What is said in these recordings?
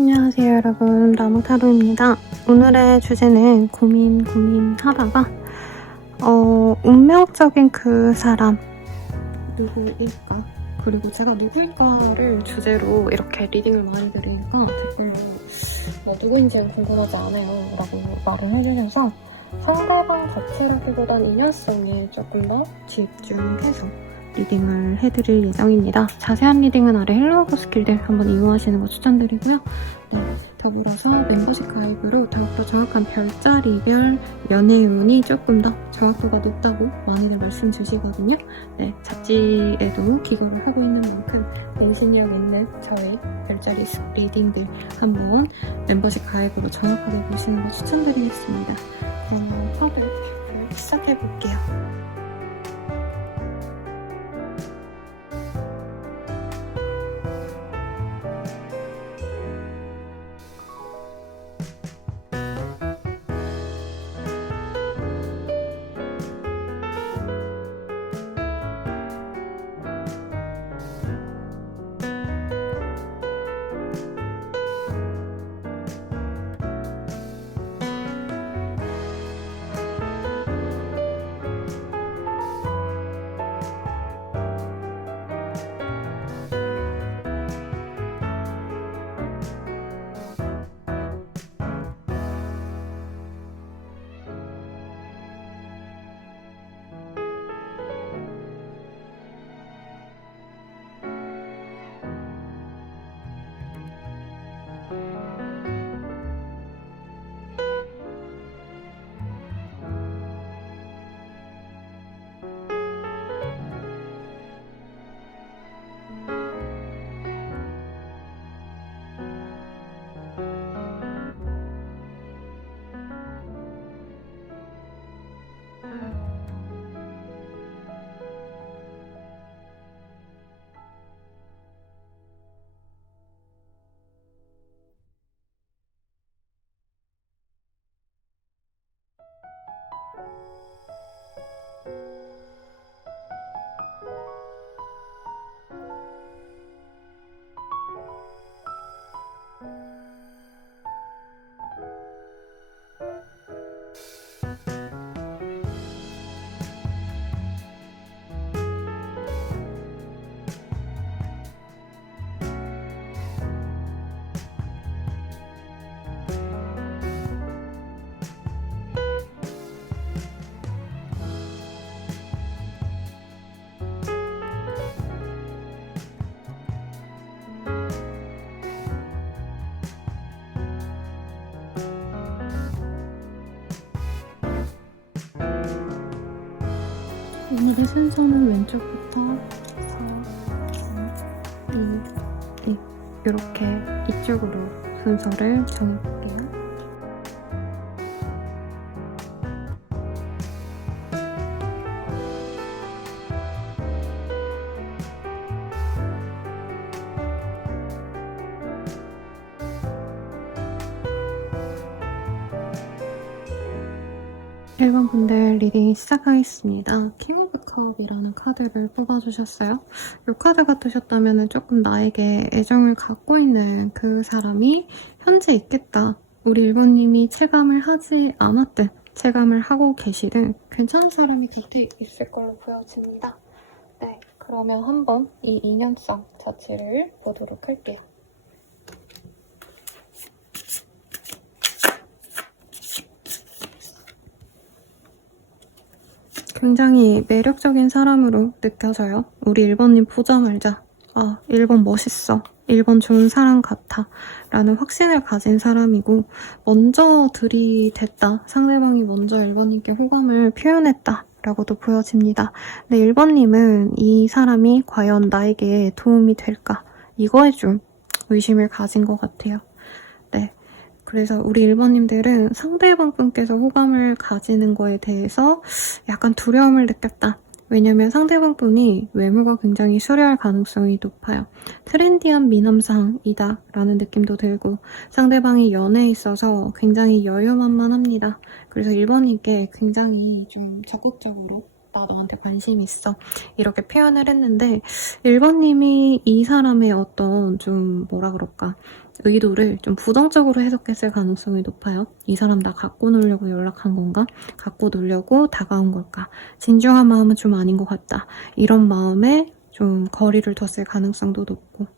안녕하세요 여러분, 나무타로입니다. 오늘의 주제는 고민하다가 운명적인 그 사람 누구일까? 그리고 제가 누구일까를 주제로 이렇게 리딩을 많이 드리니까 댓글로 누구인지는 궁금하지 않아요 라고 말을 해주셔서 상대방 자체라기보단 인연성에 조금 더 집중해서 리딩을 해드릴 예정입니다. 자세한 리딩은 아래 헬로우버 스킬들 한번 이용하시는 거 추천드리고요. 네, 더불어서 멤버십 가입으로 더욱더 정확한 별자리별 연애운이 조금 더 정확도가 높다고 많이들 말씀 주시거든요. 네, 잡지에도 기고를 하고 있는 만큼 맹신력 있는 저의 별자리 리딩들 한번 멤버십 가입으로 정확하게 보시는 거 추천드리겠습니다. 그러면 카드 시작해볼게요. 오늘의 순서는 왼쪽부터 4, 2, 1 이렇게 이쪽으로 순서를 정해볼게요. 일본 분들 리딩 시작하겠습니다. 킹 오브 컵이라는 카드를 뽑아주셨어요. 이 카드가 뜨셨다면 조금 나에게 애정을 갖고 있는 그 사람이 현재 있겠다. 우리 일본님이 체감을 하지 않았든 체감을 하고 계시든 괜찮은 사람이 곁에 있을 걸로 보여집니다. 네, 그러면 한번 이 인연성 자체를 보도록 할게요. 굉장히 매력적인 사람으로 느껴져요. 우리 1번님 보자마자 아, 1번 멋있어. 1번 좋은 사람 같아. 라는 확신을 가진 사람이고 먼저 들이댔다. 상대방이 먼저 1번님께 호감을 표현했다. 라고도 보여집니다. 근데 1번님은 이 사람이 과연 나에게 도움이 될까? 이거에 좀 의심을 가진 것 같아요. 네. 그래서 우리 1번님들은 상대방 분께서 호감을 가지는 거에 대해서 약간 두려움을 느꼈다. 왜냐면 상대방 분이 외모가 굉장히 수려할 가능성이 높아요. 트렌디한 미남상이다 라는 느낌도 들고 상대방이 연애에 있어서 굉장히 여유만만합니다. 그래서 1번님께 굉장히 좀 적극적으로 나 너한테 관심 있어. 이렇게 표현을 했는데 1번님이 이 사람의 어떤 좀 뭐라 그럴까 의도를 좀 부정적으로 해석했을 가능성이 높아요. 이 사람 나 갖고 놀려고 연락한 건가? 갖고 놀려고 다가온 걸까? 진중한 마음은 좀 아닌 것 같다. 이런 마음에 좀 거리를 뒀을 가능성도 높고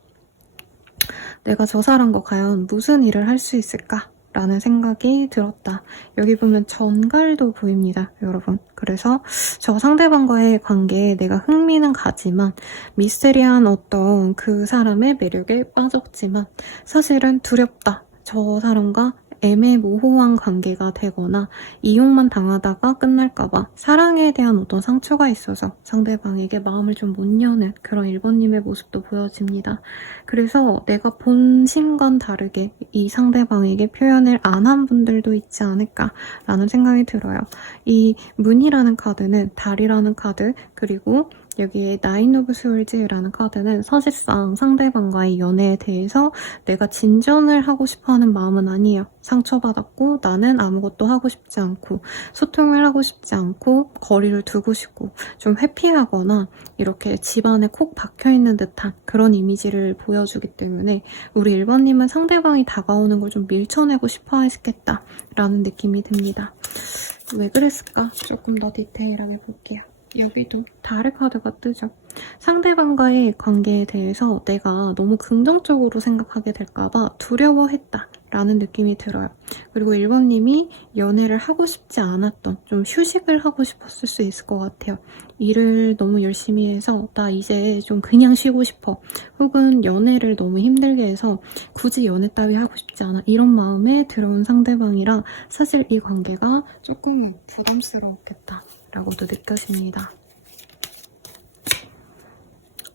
내가 저 사람과 과연 무슨 일을 할 수 있을까? 라는 생각이 들었다. 여기 보면 전갈도 보입니다, 여러분. 그래서 저 상대방과의 관계에 내가 흥미는 가지만 미스테리한 어떤 그 사람의 매력에 빠졌지만 사실은 두렵다. 저 사람과 애매모호한 관계가 되거나 이용만 당하다가 끝날까봐 사랑에 대한 어떤 상처가 있어서 상대방에게 마음을 좀 못 여는 그런 1번님의 모습도 보여집니다. 그래서 내가 본심과는 다르게 이 상대방에게 표현을 안 한 분들도 있지 않을까라는 생각이 들어요. 이 문이라는 카드는 달이라는 카드 그리고 여기에 나인 오브 스월즈라는 카드는 사실상 상대방과의 연애에 대해서 내가 진전을 하고 싶어하는 마음은 아니에요. 상처받았고 나는 아무것도 하고 싶지 않고 소통을 하고 싶지 않고 거리를 두고 싶고 좀 회피하거나 이렇게 집안에 콕 박혀있는 듯한 그런 이미지를 보여주기 때문에 우리 1번님은 상대방이 다가오는 걸 좀 밀쳐내고 싶어 했겠다라는 느낌이 듭니다. 왜 그랬을까? 조금 더 디테일하게 볼게요. 여기도 달의 카드가 뜨죠. 상대방과의 관계에 대해서 내가 너무 긍정적으로 생각하게 될까봐 두려워했다 라는 느낌이 들어요. 그리고 1번님이 연애를 하고 싶지 않았던 좀 휴식을 하고 싶었을 수 있을 것 같아요. 일을 너무 열심히 해서 나 이제 좀 그냥 쉬고 싶어. 혹은 연애를 너무 힘들게 해서 굳이 연애 따위 하고 싶지 않아. 이런 마음에 들어온 상대방이라 사실 이 관계가 조금은 부담스러웠겠다 라고도 느껴집니다.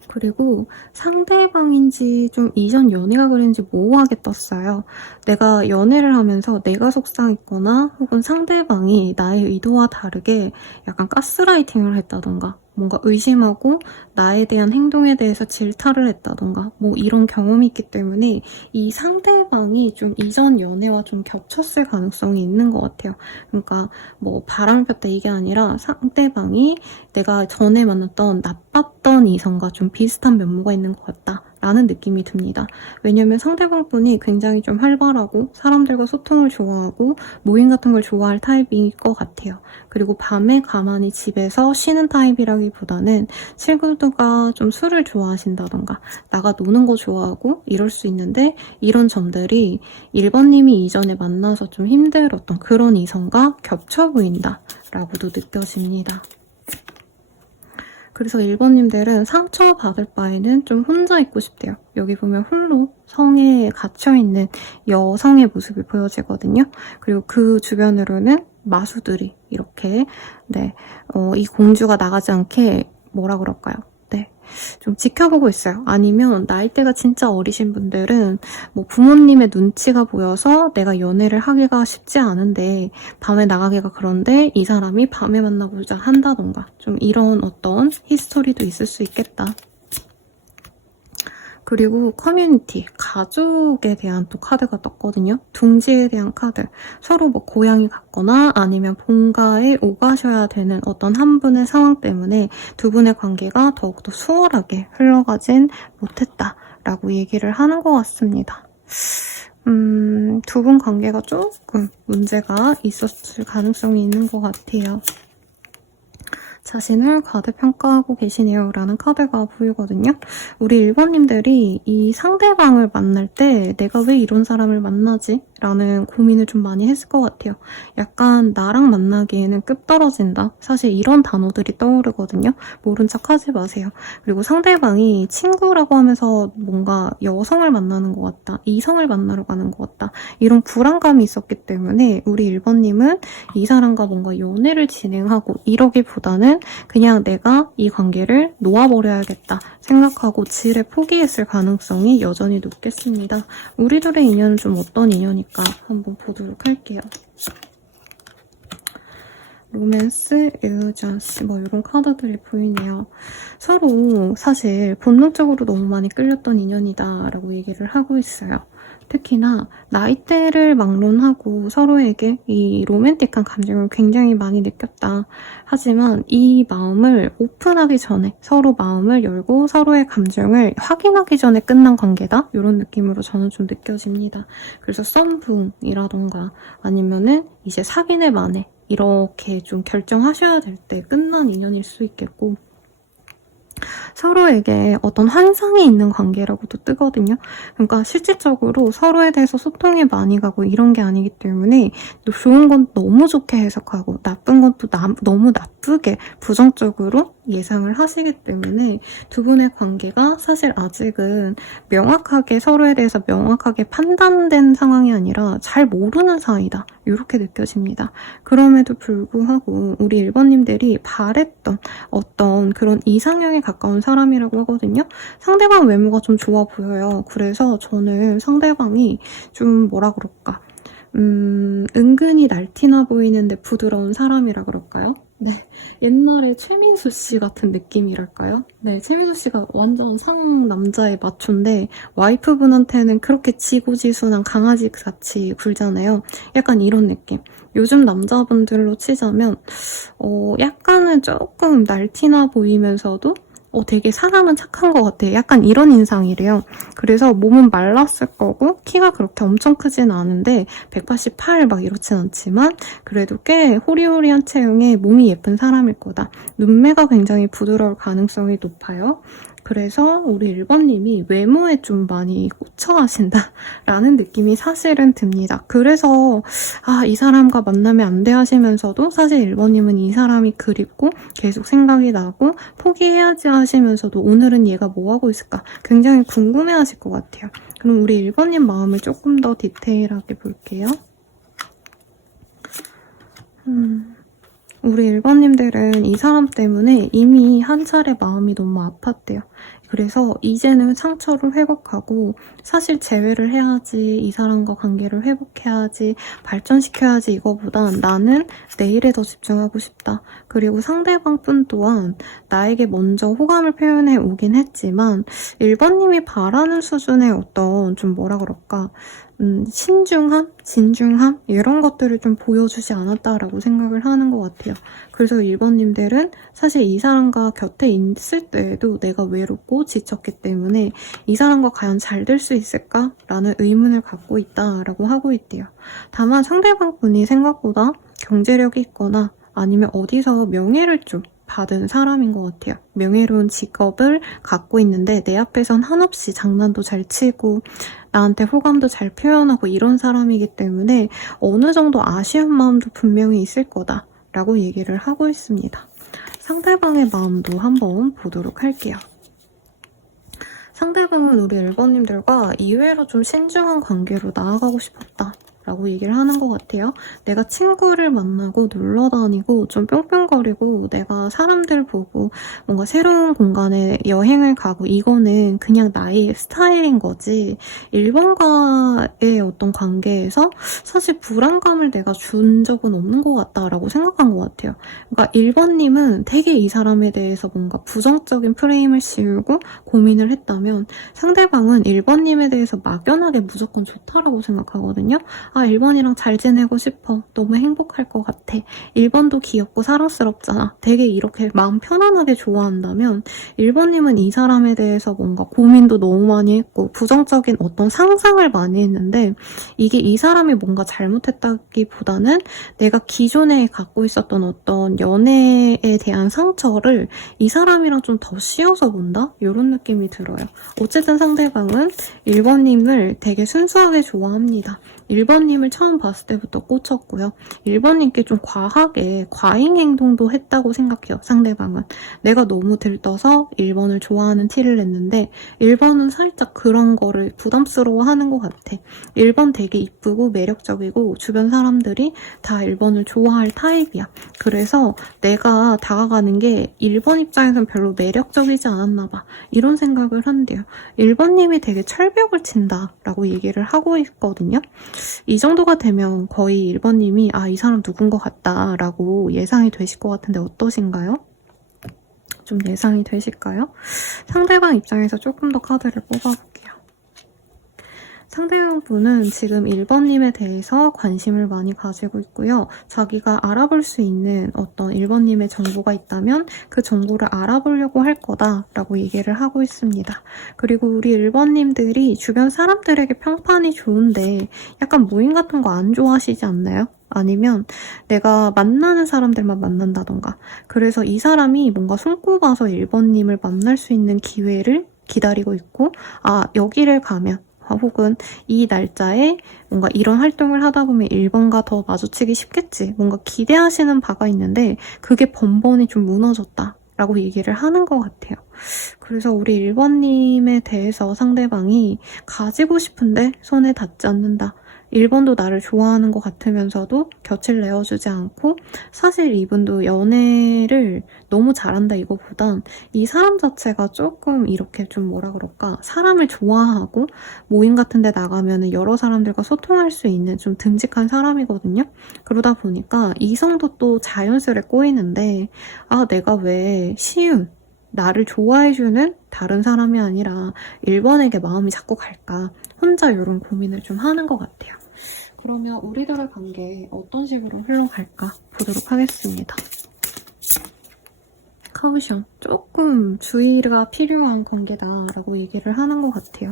그리고 상대방인지 좀 이전 연애가 그랬는지 모호하게 떴어요. 내가 연애를 하면서 내가 속상했거나 혹은 상대방이 나의 의도와 다르게 약간 가스라이팅을 했다던가 뭔가 의심하고 나에 대한 행동에 대해서 질타를 했다던가 뭐 이런 경험이 있기 때문에 이 상대방이 좀 이전 연애와 좀 겹쳤을 가능성이 있는 것 같아요. 그러니까 뭐 바람을 폈다 이게 아니라 상대방이 내가 전에 만났던 나빴던 이성과 좀 비슷한 면모가 있는 것 같다. 라는 느낌이 듭니다. 왜냐면 상대방분이 굉장히 좀 활발하고 사람들과 소통을 좋아하고 모임 같은 걸 좋아할 타입일 것 같아요. 그리고 밤에 가만히 집에서 쉬는 타입이라기보다는 친구들과 좀 술을 좋아하신다던가 나가 노는 거 좋아하고 이럴 수 있는데 이런 점들이 1번님이 이전에 만나서 좀 힘들었던 그런 이성과 겹쳐 보인다 라고도 느껴집니다. 그래서 1번님들은 상처받을 바에는 좀 혼자 있고 싶대요. 여기 보면 홀로 성에 갇혀있는 여성의 모습이 보여지거든요. 그리고 그 주변으로는 마수들이 이렇게 이 공주가 나가지 않게 뭐라 그럴까요? 좀 지켜보고 있어요. 아니면 나이대가 진짜 어리신 분들은 뭐 부모님의 눈치가 보여서 내가 연애를 하기가 쉽지 않은데 밤에 나가기가 그런데 이 사람이 밤에 만나보자 한다던가 좀 이런 어떤 히스토리도 있을 수 있겠다. 그리고 커뮤니티, 가족에 대한 또 카드가 떴거든요. 둥지에 대한 카드. 서로 뭐 고향이 같거나 아니면 본가에 오가셔야 되는 어떤 한 분의 상황 때문에 두 분의 관계가 더욱더 수월하게 흘러가진 못했다라고 얘기를 하는 것 같습니다. 두 분 관계가 조금 문제가 있었을 가능성이 있는 것 같아요. 자신을 과대평가하고 계시네요 라는 카드가 보이거든요. 우리 1번님들이 이 상대방을 만날 때 내가 왜 이런 사람을 만나지? 라는 고민을 좀 많이 했을 것 같아요. 약간 나랑 만나기에는 급 떨어진다. 사실 이런 단어들이 떠오르거든요. 모른 척 하지 마세요. 그리고 상대방이 친구라고 하면서 뭔가 여성을 만나는 것 같다. 이성을 만나러 가는 것 같다. 이런 불안감이 있었기 때문에 우리 1번님은 이 사람과 뭔가 연애를 진행하고 이러기보다는 그냥 내가 이 관계를 놓아버려야겠다 생각하고 지레 포기했을 가능성이 여전히 높겠습니다. 우리들의 인연은 좀 어떤 인연일까 한번 보도록 할게요. 로맨스, 일루전스 뭐 이런 카드들이 보이네요. 서로 사실 본능적으로 너무 많이 끌렸던 인연이다 라고 얘기를 하고 있어요. 특히나 나이대를 막론하고 서로에게 이 로맨틱한 감정을 굉장히 많이 느꼈다. 하지만 이 마음을 오픈하기 전에 서로 마음을 열고 서로의 감정을 확인하기 전에 끝난 관계다? 이런 느낌으로 저는 좀 느껴집니다. 그래서 썸붕이라던가 아니면은 이제 사귀네 마네 이렇게 좀 결정하셔야 될 때 끝난 인연일 수 있겠고 서로에게 어떤 환상이 있는 관계라고도 뜨거든요. 그러니까 실질적으로 서로에 대해서 소통이 많이 가고 이런 게 아니기 때문에 또 좋은 건 너무 좋게 해석하고 나쁜 건 또 너무 나쁘게 부정적으로 예상을 하시기 때문에 두 분의 관계가 사실 아직은 명확하게 서로에 대해서 명확하게 판단된 상황이 아니라 잘 모르는 사이다. 이렇게 느껴집니다. 그럼에도 불구하고 우리 1번님들이 바랬던 어떤 그런 이상형에 가까운 사람이라고 하거든요. 상대방 외모가 좀 좋아 보여요. 그래서 저는 상대방이 좀 뭐라 그럴까 은근히 날티나 보이는데 부드러운 사람이라 그럴까요? 네, 옛날에 최민수 씨 같은 느낌이랄까요? 네, 최민수 씨가 완전 상남자의 마초인데 와이프분한테는 그렇게 지고지순한 강아지 같이 굴잖아요. 약간 이런 느낌. 요즘 남자분들로 치자면 약간은 조금 날티나 보이면서도 되게 사람은 착한 것 같아. 약간 이런 인상이래요. 그래서 몸은 말랐을 거고 키가 그렇게 엄청 크진 않은데 188 막 이렇진 않지만 그래도 꽤 호리호리한 체형에 몸이 예쁜 사람일 거다. 눈매가 굉장히 부드러울 가능성이 높아요. 그래서 우리 1번님이 외모에 좀 많이 꽂혀하신다라는 느낌이 사실은 듭니다. 그래서 이 사람과 만나면 안 돼 하시면서도 사실 1번님은 이 사람이 그립고 계속 생각이 나고 포기해야지 하시면서도 오늘은 얘가 뭐 하고 있을까 굉장히 궁금해하실 것 같아요. 그럼 우리 1번님 마음을 조금 더 디테일하게 볼게요. 우리 1번님들은 이 사람 때문에 이미 한 차례 마음이 너무 아팠대요. 그래서 이제는 상처를 회복하고 사실 재회를 해야지 이 사람과 관계를 회복해야지 발전시켜야지 이거보단 나는 내일에 더 집중하고 싶다. 그리고 상대방뿐 또한 나에게 먼저 호감을 표현해 오긴 했지만 1번님이 바라는 수준의 어떤 좀 뭐라 그럴까 신중함, 진중함 이런 것들을 좀 보여주지 않았다라고 생각을 하는 것 같아요. 그래서 1번님들은 사실 이 사람과 곁에 있을 때에도 내가 외롭고 지쳤기 때문에 이 사람과 과연 잘 될 수 있을까라는 의문을 갖고 있다라고 하고 있대요. 다만 상대방분이 생각보다 경제력이 있거나 아니면 어디서 명예를 좀 받은 사람인 것 같아요. 명예로운 직업을 갖고 있는데 내 앞에선 한없이 장난도 잘 치고 나한테 호감도 잘 표현하고 이런 사람이기 때문에 어느 정도 아쉬운 마음도 분명히 있을 거다라고 얘기를 하고 있습니다. 상대방의 마음도 한번 보도록 할게요. 상대방은 우리 1번님들과 이외로 좀 신중한 관계로 나아가고 싶었다. 라고 얘기를 하는 것 같아요. 내가 친구를 만나고 놀러 다니고 좀 뿅뿅거리고 내가 사람들 보고 뭔가 새로운 공간에 여행을 가고 이거는 그냥 나의 스타일인 거지 1번과의 어떤 관계에서 사실 불안감을 내가 준 적은 없는 것 같다라고 생각한 것 같아요. 그러니까 1번님은 되게 이 사람에 대해서 뭔가 부정적인 프레임을 씌우고 고민을 했다면 상대방은 1번님에 대해서 막연하게 무조건 좋다라고 생각하거든요. 1번이랑 잘 지내고 싶어. 너무 행복할 것 같아. 1번도 귀엽고 사랑스럽잖아. 되게 이렇게 마음 편안하게 좋아한다면 1번님은 이 사람에 대해서 뭔가 고민도 너무 많이 했고 부정적인 어떤 상상을 많이 했는데 이게 이 사람이 뭔가 잘못했다기보다는 내가 기존에 갖고 있었던 어떤 연애에 대한 상처를 이 사람이랑 좀 더 씌워서 본다? 이런 느낌이 들어요. 어쨌든 상대방은 1번님을 되게 순수하게 좋아합니다. 1번님을 처음 봤을 때부터 꽂혔고요. 1번님께 좀 과하게 과잉 행동도 했다고 생각해요. 상대방은. 내가 너무 들떠서 1번을 좋아하는 티를 냈는데 1번은 살짝 그런 거를 부담스러워하는 것 같아. 1번 되게 이쁘고 매력적이고 주변 사람들이 다 1번을 좋아할 타입이야. 그래서 내가 다가가는 게 1번 입장에선 별로 매력적이지 않았나 봐. 이런 생각을 한대요. 1번님이 되게 철벽을 친다라고 얘기를 하고 있거든요. 이 정도가 되면 거의 1번님이 이 사람 누군 것 같다 라고 예상이 되실 것 같은데 어떠신가요? 좀 예상이 되실까요? 상대방 입장에서 조금 더 카드를 뽑아볼게요. 상대방분은 지금 1번님에 대해서 관심을 많이 가지고 있고요. 자기가 알아볼 수 있는 어떤 1번님의 정보가 있다면 그 정보를 알아보려고 할 거다라고 얘기를 하고 있습니다. 그리고 우리 1번님들이 주변 사람들에게 평판이 좋은데 약간 모임 같은 거 안 좋아하시지 않나요? 아니면 내가 만나는 사람들만 만난다던가 그래서 이 사람이 뭔가 손꼽아서 1번님을 만날 수 있는 기회를 기다리고 있고 여기를 가면 혹은 이 날짜에 뭔가 이런 활동을 하다 보면 1번과 더 마주치기 쉽겠지 뭔가 기대하시는 바가 있는데 그게 번번이 좀 무너졌다 라고 얘기를 하는 것 같아요. 그래서 우리 1번님에 대해서 상대방이 가지고 싶은데 손에 닿지 않는다. 1번도 나를 좋아하는 것 같으면서도 곁을 내어주지 않고 사실 이분도 연애를 너무 잘한다 이거보단 이 사람 자체가 조금 이렇게 좀 뭐라 그럴까 사람을 좋아하고 모임 같은 데 나가면 여러 사람들과 소통할 수 있는 좀 듬직한 사람이거든요. 그러다 보니까 이성도 또 자연스레 꼬이는데 내가 왜 쉬운 나를 좋아해주는 다른 사람이 아니라 1번에게 마음이 자꾸 갈까 혼자 이런 고민을 좀 하는 것 같아요. 그러면 우리들의 관계 어떤 식으로 흘러갈까 보도록 하겠습니다. 카우션, 조금 주의가 필요한 관계다라고 얘기를 하는 것 같아요.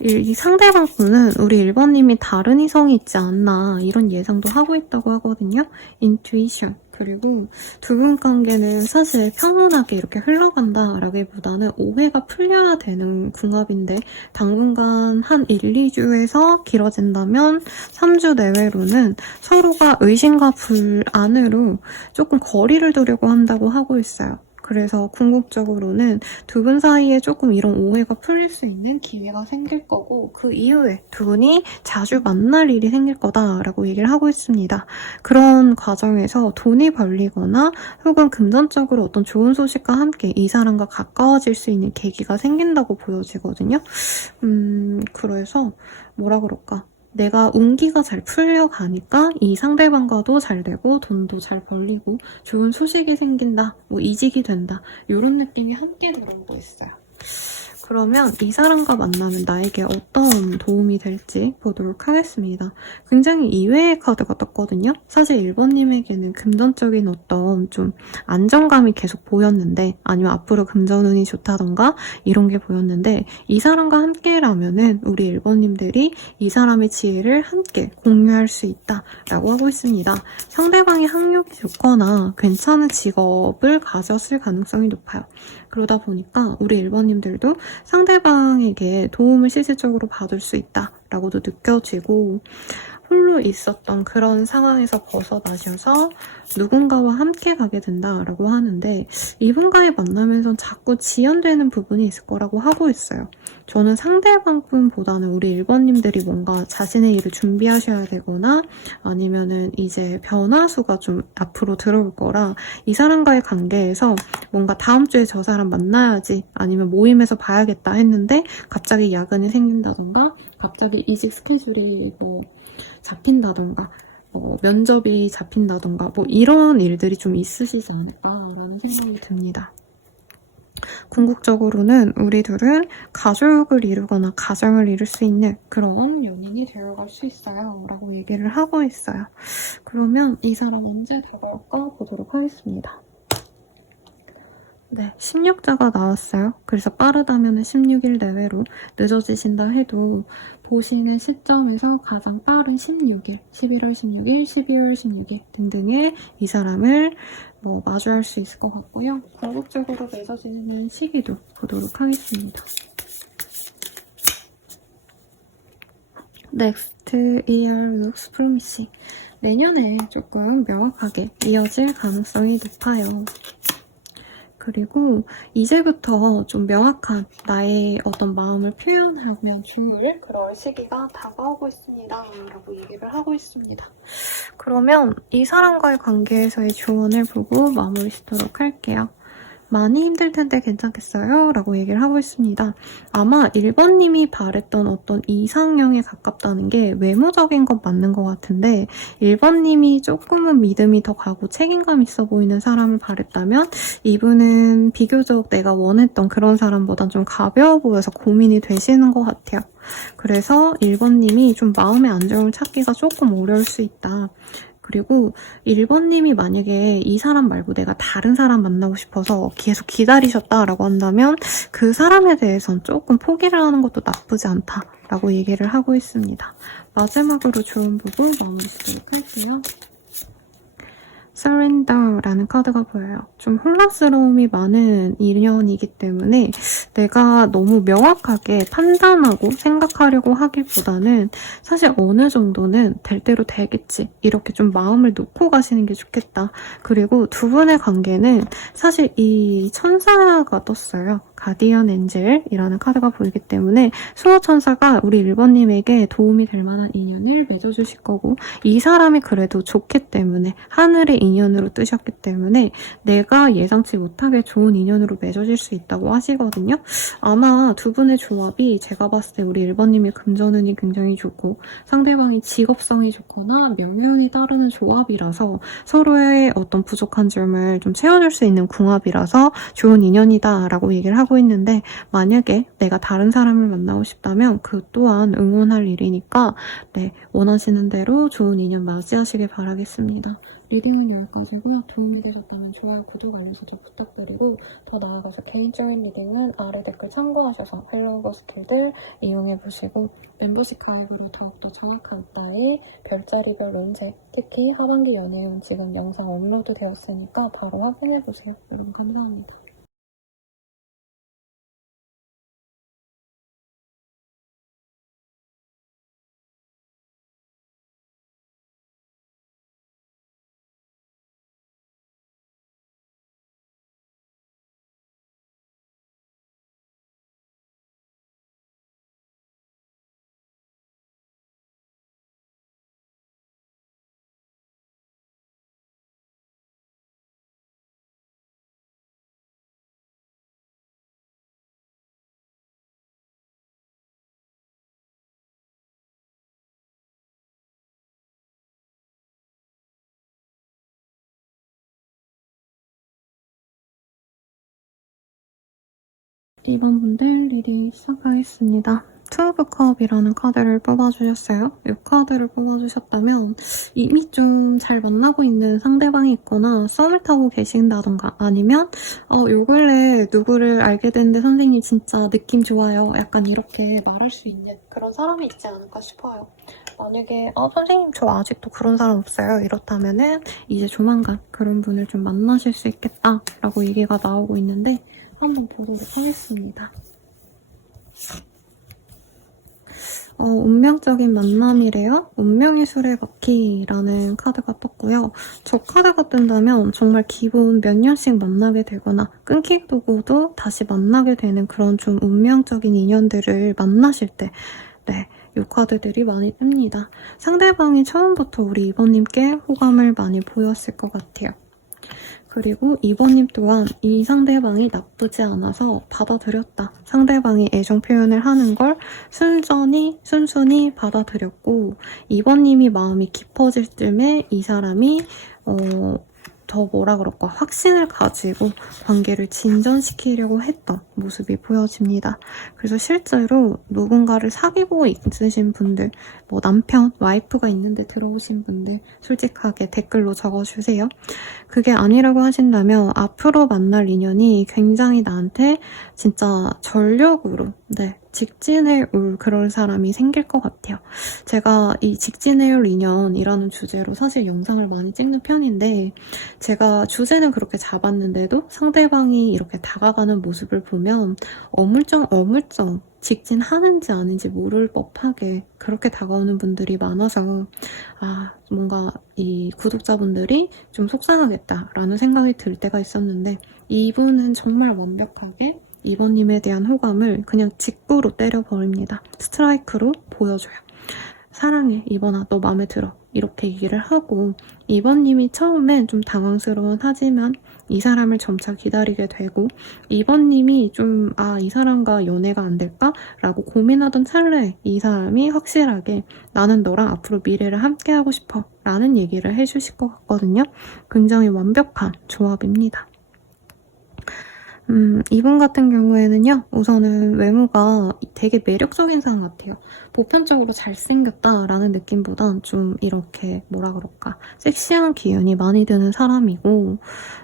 이 상대방 분은 우리 1번님이 다른 이성이 있지 않나 이런 예상도 하고 있다고 하거든요. 인투이션. 그리고 두 분 관계는 사실 평온하게 이렇게 흘러간다라기보다는 오해가 풀려야 되는 궁합인데 당분간 한 1, 2주에서 길어진다면 3주 내외로는 서로가 의심과 불안으로 조금 거리를 두려고 한다고 하고 있어요. 그래서 궁극적으로는 두 분 사이에 조금 이런 오해가 풀릴 수 있는 기회가 생길 거고 그 이후에 두 분이 자주 만날 일이 생길 거다라고 얘기를 하고 있습니다. 그런 과정에서 돈이 벌리거나 혹은 금전적으로 어떤 좋은 소식과 함께 이 사람과 가까워질 수 있는 계기가 생긴다고 보여지거든요. 그래서 뭐라 그럴까? 내가 운기가 잘 풀려가니까 이 상대방과도 잘 되고 돈도 잘 벌리고 좋은 소식이 생긴다, 뭐 이직이 된다 이런 느낌이 함께 들어오고 있어요. 그러면 이 사람과 만나면 나에게 어떤 도움이 될지 보도록 하겠습니다. 굉장히 이외의 카드가 떴거든요. 사실 1번님에게는 금전적인 어떤 좀 안정감이 계속 보였는데 아니면 앞으로 금전운이 좋다던가 이런 게 보였는데 이 사람과 함께라면은 우리 1번님들이 이 사람의 지혜를 함께 공유할 수 있다라고 하고 있습니다. 상대방이 학력이 좋거나 괜찮은 직업을 가졌을 가능성이 높아요. 그러다 보니까 우리 1번님들도 상대방에게 도움을 실질적으로 받을 수 있다라고도 느껴지고 홀로 있었던 그런 상황에서 벗어나셔서 누군가와 함께 가게 된다라고 하는데 이분과의 만나면서 자꾸 지연되는 부분이 있을 거라고 하고 있어요. 저는 상대방분보다는 우리 1번님들이 뭔가 자신의 일을 준비하셔야 되거나 아니면은 이제 변화수가 좀 앞으로 들어올 거라 이 사람과의 관계에서 뭔가 다음 주에 저 사람 만나야지 아니면 모임에서 봐야겠다 했는데 갑자기 야근이 생긴다던가 갑자기 이직 스케줄이 잡힌다던가 면접이 잡힌다던가 뭐 이런 일들이 좀 있으시지 않을까라는 생각이 듭니다. 궁극적으로는 우리 둘은 가족을 이루거나 가정을 이룰 수 있는 그런 연인이 되어갈 수 있어요 라고 얘기를 하고 있어요. 그러면 이 사람 언제 다가올까 보도록 하겠습니다. 네, 16자가 나왔어요. 그래서 빠르다면 16일 내외로 늦어지신다 해도 보시는 시점에서 가장 빠른 16일, 11월 16일, 12월 16일 등등의 이 사람을 마주할 수 있을 것 같고요. 궁극적으로 맺어지는 시기도 보도록 하겠습니다. Next year looks promising. 내년에 조금 명확하게 이어질 가능성이 높아요. 그리고 이제부터 좀 명확한 나의 어떤 마음을 표현하면 좋을 그런 시기가 다가오고 있습니다. 라고 얘기를 하고 있습니다. 그러면 이 사람과의 관계에서의 조언을 보고 마무리 짓도록 할게요. 많이 힘들 텐데 괜찮겠어요? 라고 얘기를 하고 있습니다. 아마 1번님이 바랬던 어떤 이상형에 가깝다는 게 외모적인 건 맞는 것 같은데 1번님이 조금은 믿음이 더 가고 책임감 있어 보이는 사람을 바랬다면 이분은 비교적 내가 원했던 그런 사람보단 좀 가벼워 보여서 고민이 되시는 것 같아요. 그래서 1번님이 좀 마음의 안정을 찾기가 조금 어려울 수 있다. 그리고 1번님이 만약에 이 사람 말고 내가 다른 사람 만나고 싶어서 계속 기다리셨다라고 한다면 그 사람에 대해선 조금 포기를 하는 것도 나쁘지 않다라고 얘기를 하고 있습니다. 마지막으로 좋은 부분 마무리 쓰도록 할게요. Surrender라는 카드가 보여요. 좀 혼란스러움이 많은 인연이기 때문에 내가 너무 명확하게 판단하고 생각하려고 하기보다는 사실 어느 정도는 될 대로 되겠지. 이렇게 좀 마음을 놓고 가시는 게 좋겠다. 그리고 두 분의 관계는 사실 이 천사가 떴어요. 가디언 엔젤이라는 카드가 보이기 때문에 수호천사가 우리 1번님에게 도움이 될 만한 인연을 맺어주실 거고 이 사람이 그래도 좋기 때문에 하늘의 인연으로 뜨셨기 때문에 내가 예상치 못하게 좋은 인연으로 맺어질 수 있다고 하시거든요. 아마 두 분의 조합이 제가 봤을 때 우리 1번님이 금전운이 굉장히 좋고 상대방이 직업성이 좋거나 명예운이 따르는 조합이라서 서로의 어떤 부족한 점을 좀 채워줄 수 있는 궁합이라서 좋은 인연이다 라고 얘기를 하고 있는데 만약에 내가 다른 사람을 만나고 싶다면 그 또한 응원할 일이니까 네, 원하시는 대로 좋은 인연 맞이하시길 바라겠습니다. 리딩은 여기까지고 도움이 되셨다면 좋아요, 구독, 알림 설정 부탁드리고 더 나아가서 개인적인 리딩은 아래 댓글 참고하셔서 헬로우버 스킬들 이용해보시고 멤버십 가입으로 더욱더 정확한 나의 별자리별 운세 특히 하반기 연애운 지금 영상 업로드 되었으니까 바로 확인해보세요. 여러분 감사합니다. 이번 분들 리딩 시작하겠습니다. 투 오브 컵이라는 카드를 뽑아주셨어요. 이 카드를 뽑아주셨다면 이미 좀 잘 만나고 있는 상대방이 있거나 썸을 타고 계신다던가 아니면 요 근래 누구를 알게 됐는데 선생님 진짜 느낌 좋아요. 약간 이렇게 말할 수 있는 그런 사람이 있지 않을까 싶어요. 만약에 선생님 저 아직도 그런 사람 없어요. 이렇다면은 이제 조만간 그런 분을 좀 만나실 수 있겠다라고 얘기가 나오고 있는데 한번 보도록 하겠습니다. 운명적인 만남이래요. 운명의 수레바퀴라는 카드가 떴고요. 저 카드가 뜬다면 정말 기본 몇 년씩 만나게 되거나 끊기고도 다시 만나게 되는 그런 좀 운명적인 인연들을 만나실 때 네, 이 카드들이 많이 뜹니다. 상대방이 처음부터 우리 2번님께 호감을 많이 보였을 것 같아요. 그리고 2번님 또한 이 상대방이 나쁘지 않아서 받아들였다. 상대방이 애정 표현을 하는 걸 순순히 받아들였고 2번님이 마음이 깊어질 쯤에 이 사람이 더 뭐라 그럴까 확신을 가지고 관계를 진전시키려고 했던 모습이 보여집니다. 그래서 실제로 누군가를 사귀고 있으신 분들 뭐 남편, 와이프가 있는데 들어오신 분들 솔직하게 댓글로 적어주세요. 그게 아니라고 하신다면 앞으로 만날 인연이 굉장히 나한테 진짜 전력으로 직진해올 그런 사람이 생길 것 같아요. 제가 이 직진해올 인연이라는 주제로 사실 영상을 많이 찍는 편인데 제가 주제는 그렇게 잡았는데도 상대방이 이렇게 다가가는 모습을 보면 어물쩡 직진하는지 아닌지 모를 법하게 그렇게 다가오는 분들이 많아서 뭔가 이 구독자분들이 좀 속상하겠다라는 생각이 들 때가 있었는데 이분은 정말 완벽하게 2번님에 대한 호감을 그냥 직구로 때려버립니다. 스트라이크로 보여줘요. 사랑해, 2번아, 너 마음에 들어. 이렇게 얘기를 하고 2번님이 처음엔 좀 당황스러운 하지만 이 사람을 점차 기다리게 되고 2번님이 좀 이 사람과 연애가 안 될까? 라고 고민하던 찰나에 이 사람이 확실하게 나는 너랑 앞으로 미래를 함께하고 싶어 라는 얘기를 해주실 것 같거든요. 굉장히 완벽한 조합입니다. 이분 같은 경우에는요, 우선은 외모가 되게 매력적인 사람 같아요. 보편적으로 잘생겼다라는 느낌보단 좀 이렇게 뭐라 그럴까, 섹시한 기운이 많이 드는 사람이고,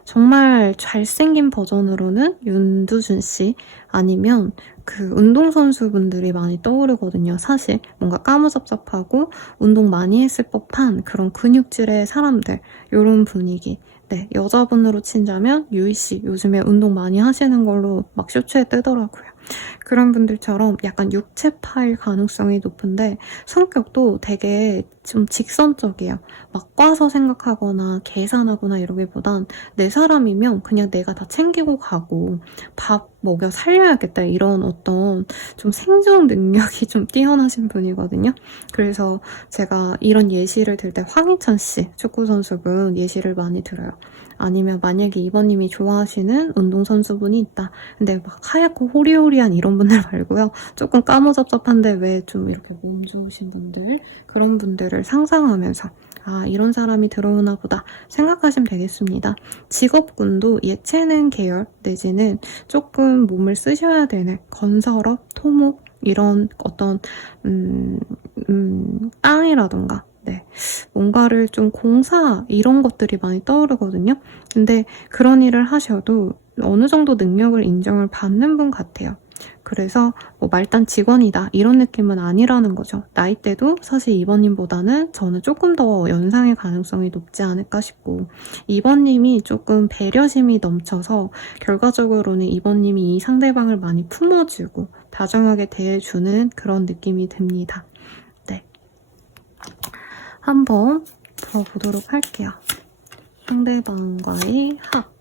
정말 잘생긴 버전으로는 윤두준 씨 아니면 그 운동선수분들이 많이 떠오르거든요. 사실 뭔가 까무잡잡하고 운동 많이 했을 법한 그런 근육질의 사람들, 이런 분위기. 네, 여자분으로 친다면 유이씨 요즘에 운동 많이 하시는 걸로 막 쇼츠에 뜨더라고요. 그런 분들처럼 약간 육체파일 가능성이 높은데 성격도 되게 좀 직선적이에요. 막 꽈서 생각하거나 계산하거나 이러기보단 내 사람이면 그냥 내가 다 챙기고 가고 밥 먹여 살려야겠다 이런 어떤 좀 생존 능력이 좀 뛰어나신 분이거든요. 그래서 제가 이런 예시를 들 때 황희찬 씨 축구선수분 예시를 많이 들어요. 아니면 만약에 2번님이 좋아하시는 운동선수분이 있다. 근데 막 하얗고 호리호리한 이런 분들 말고요. 조금 까무잡잡한데 왜 좀 이렇게 몸 좋으신 분들, 그런 분들을 상상하면서 이런 사람이 들어오나 보다 생각하시면 되겠습니다. 직업군도 예체능 계열 내지는 조금 몸을 쓰셔야 되는 건설업, 토목 이런 어떤 땅이라던가 네, 뭔가를 좀 공사 이런 것들이 많이 떠오르거든요. 근데 그런 일을 하셔도 어느 정도 능력을 인정을 받는 분 같아요. 그래서 뭐 말단 직원이다 이런 느낌은 아니라는 거죠. 나이대도 사실 2번님보다는 저는 조금 더 연상의 가능성이 높지 않을까 싶고 2번님이 조금 배려심이 넘쳐서 결과적으로는 2번님이 이 상대방을 많이 품어주고 다정하게 대해주는 그런 느낌이 듭니다. 네, 한번 풀어보도록 할게요. 상대방과의 합.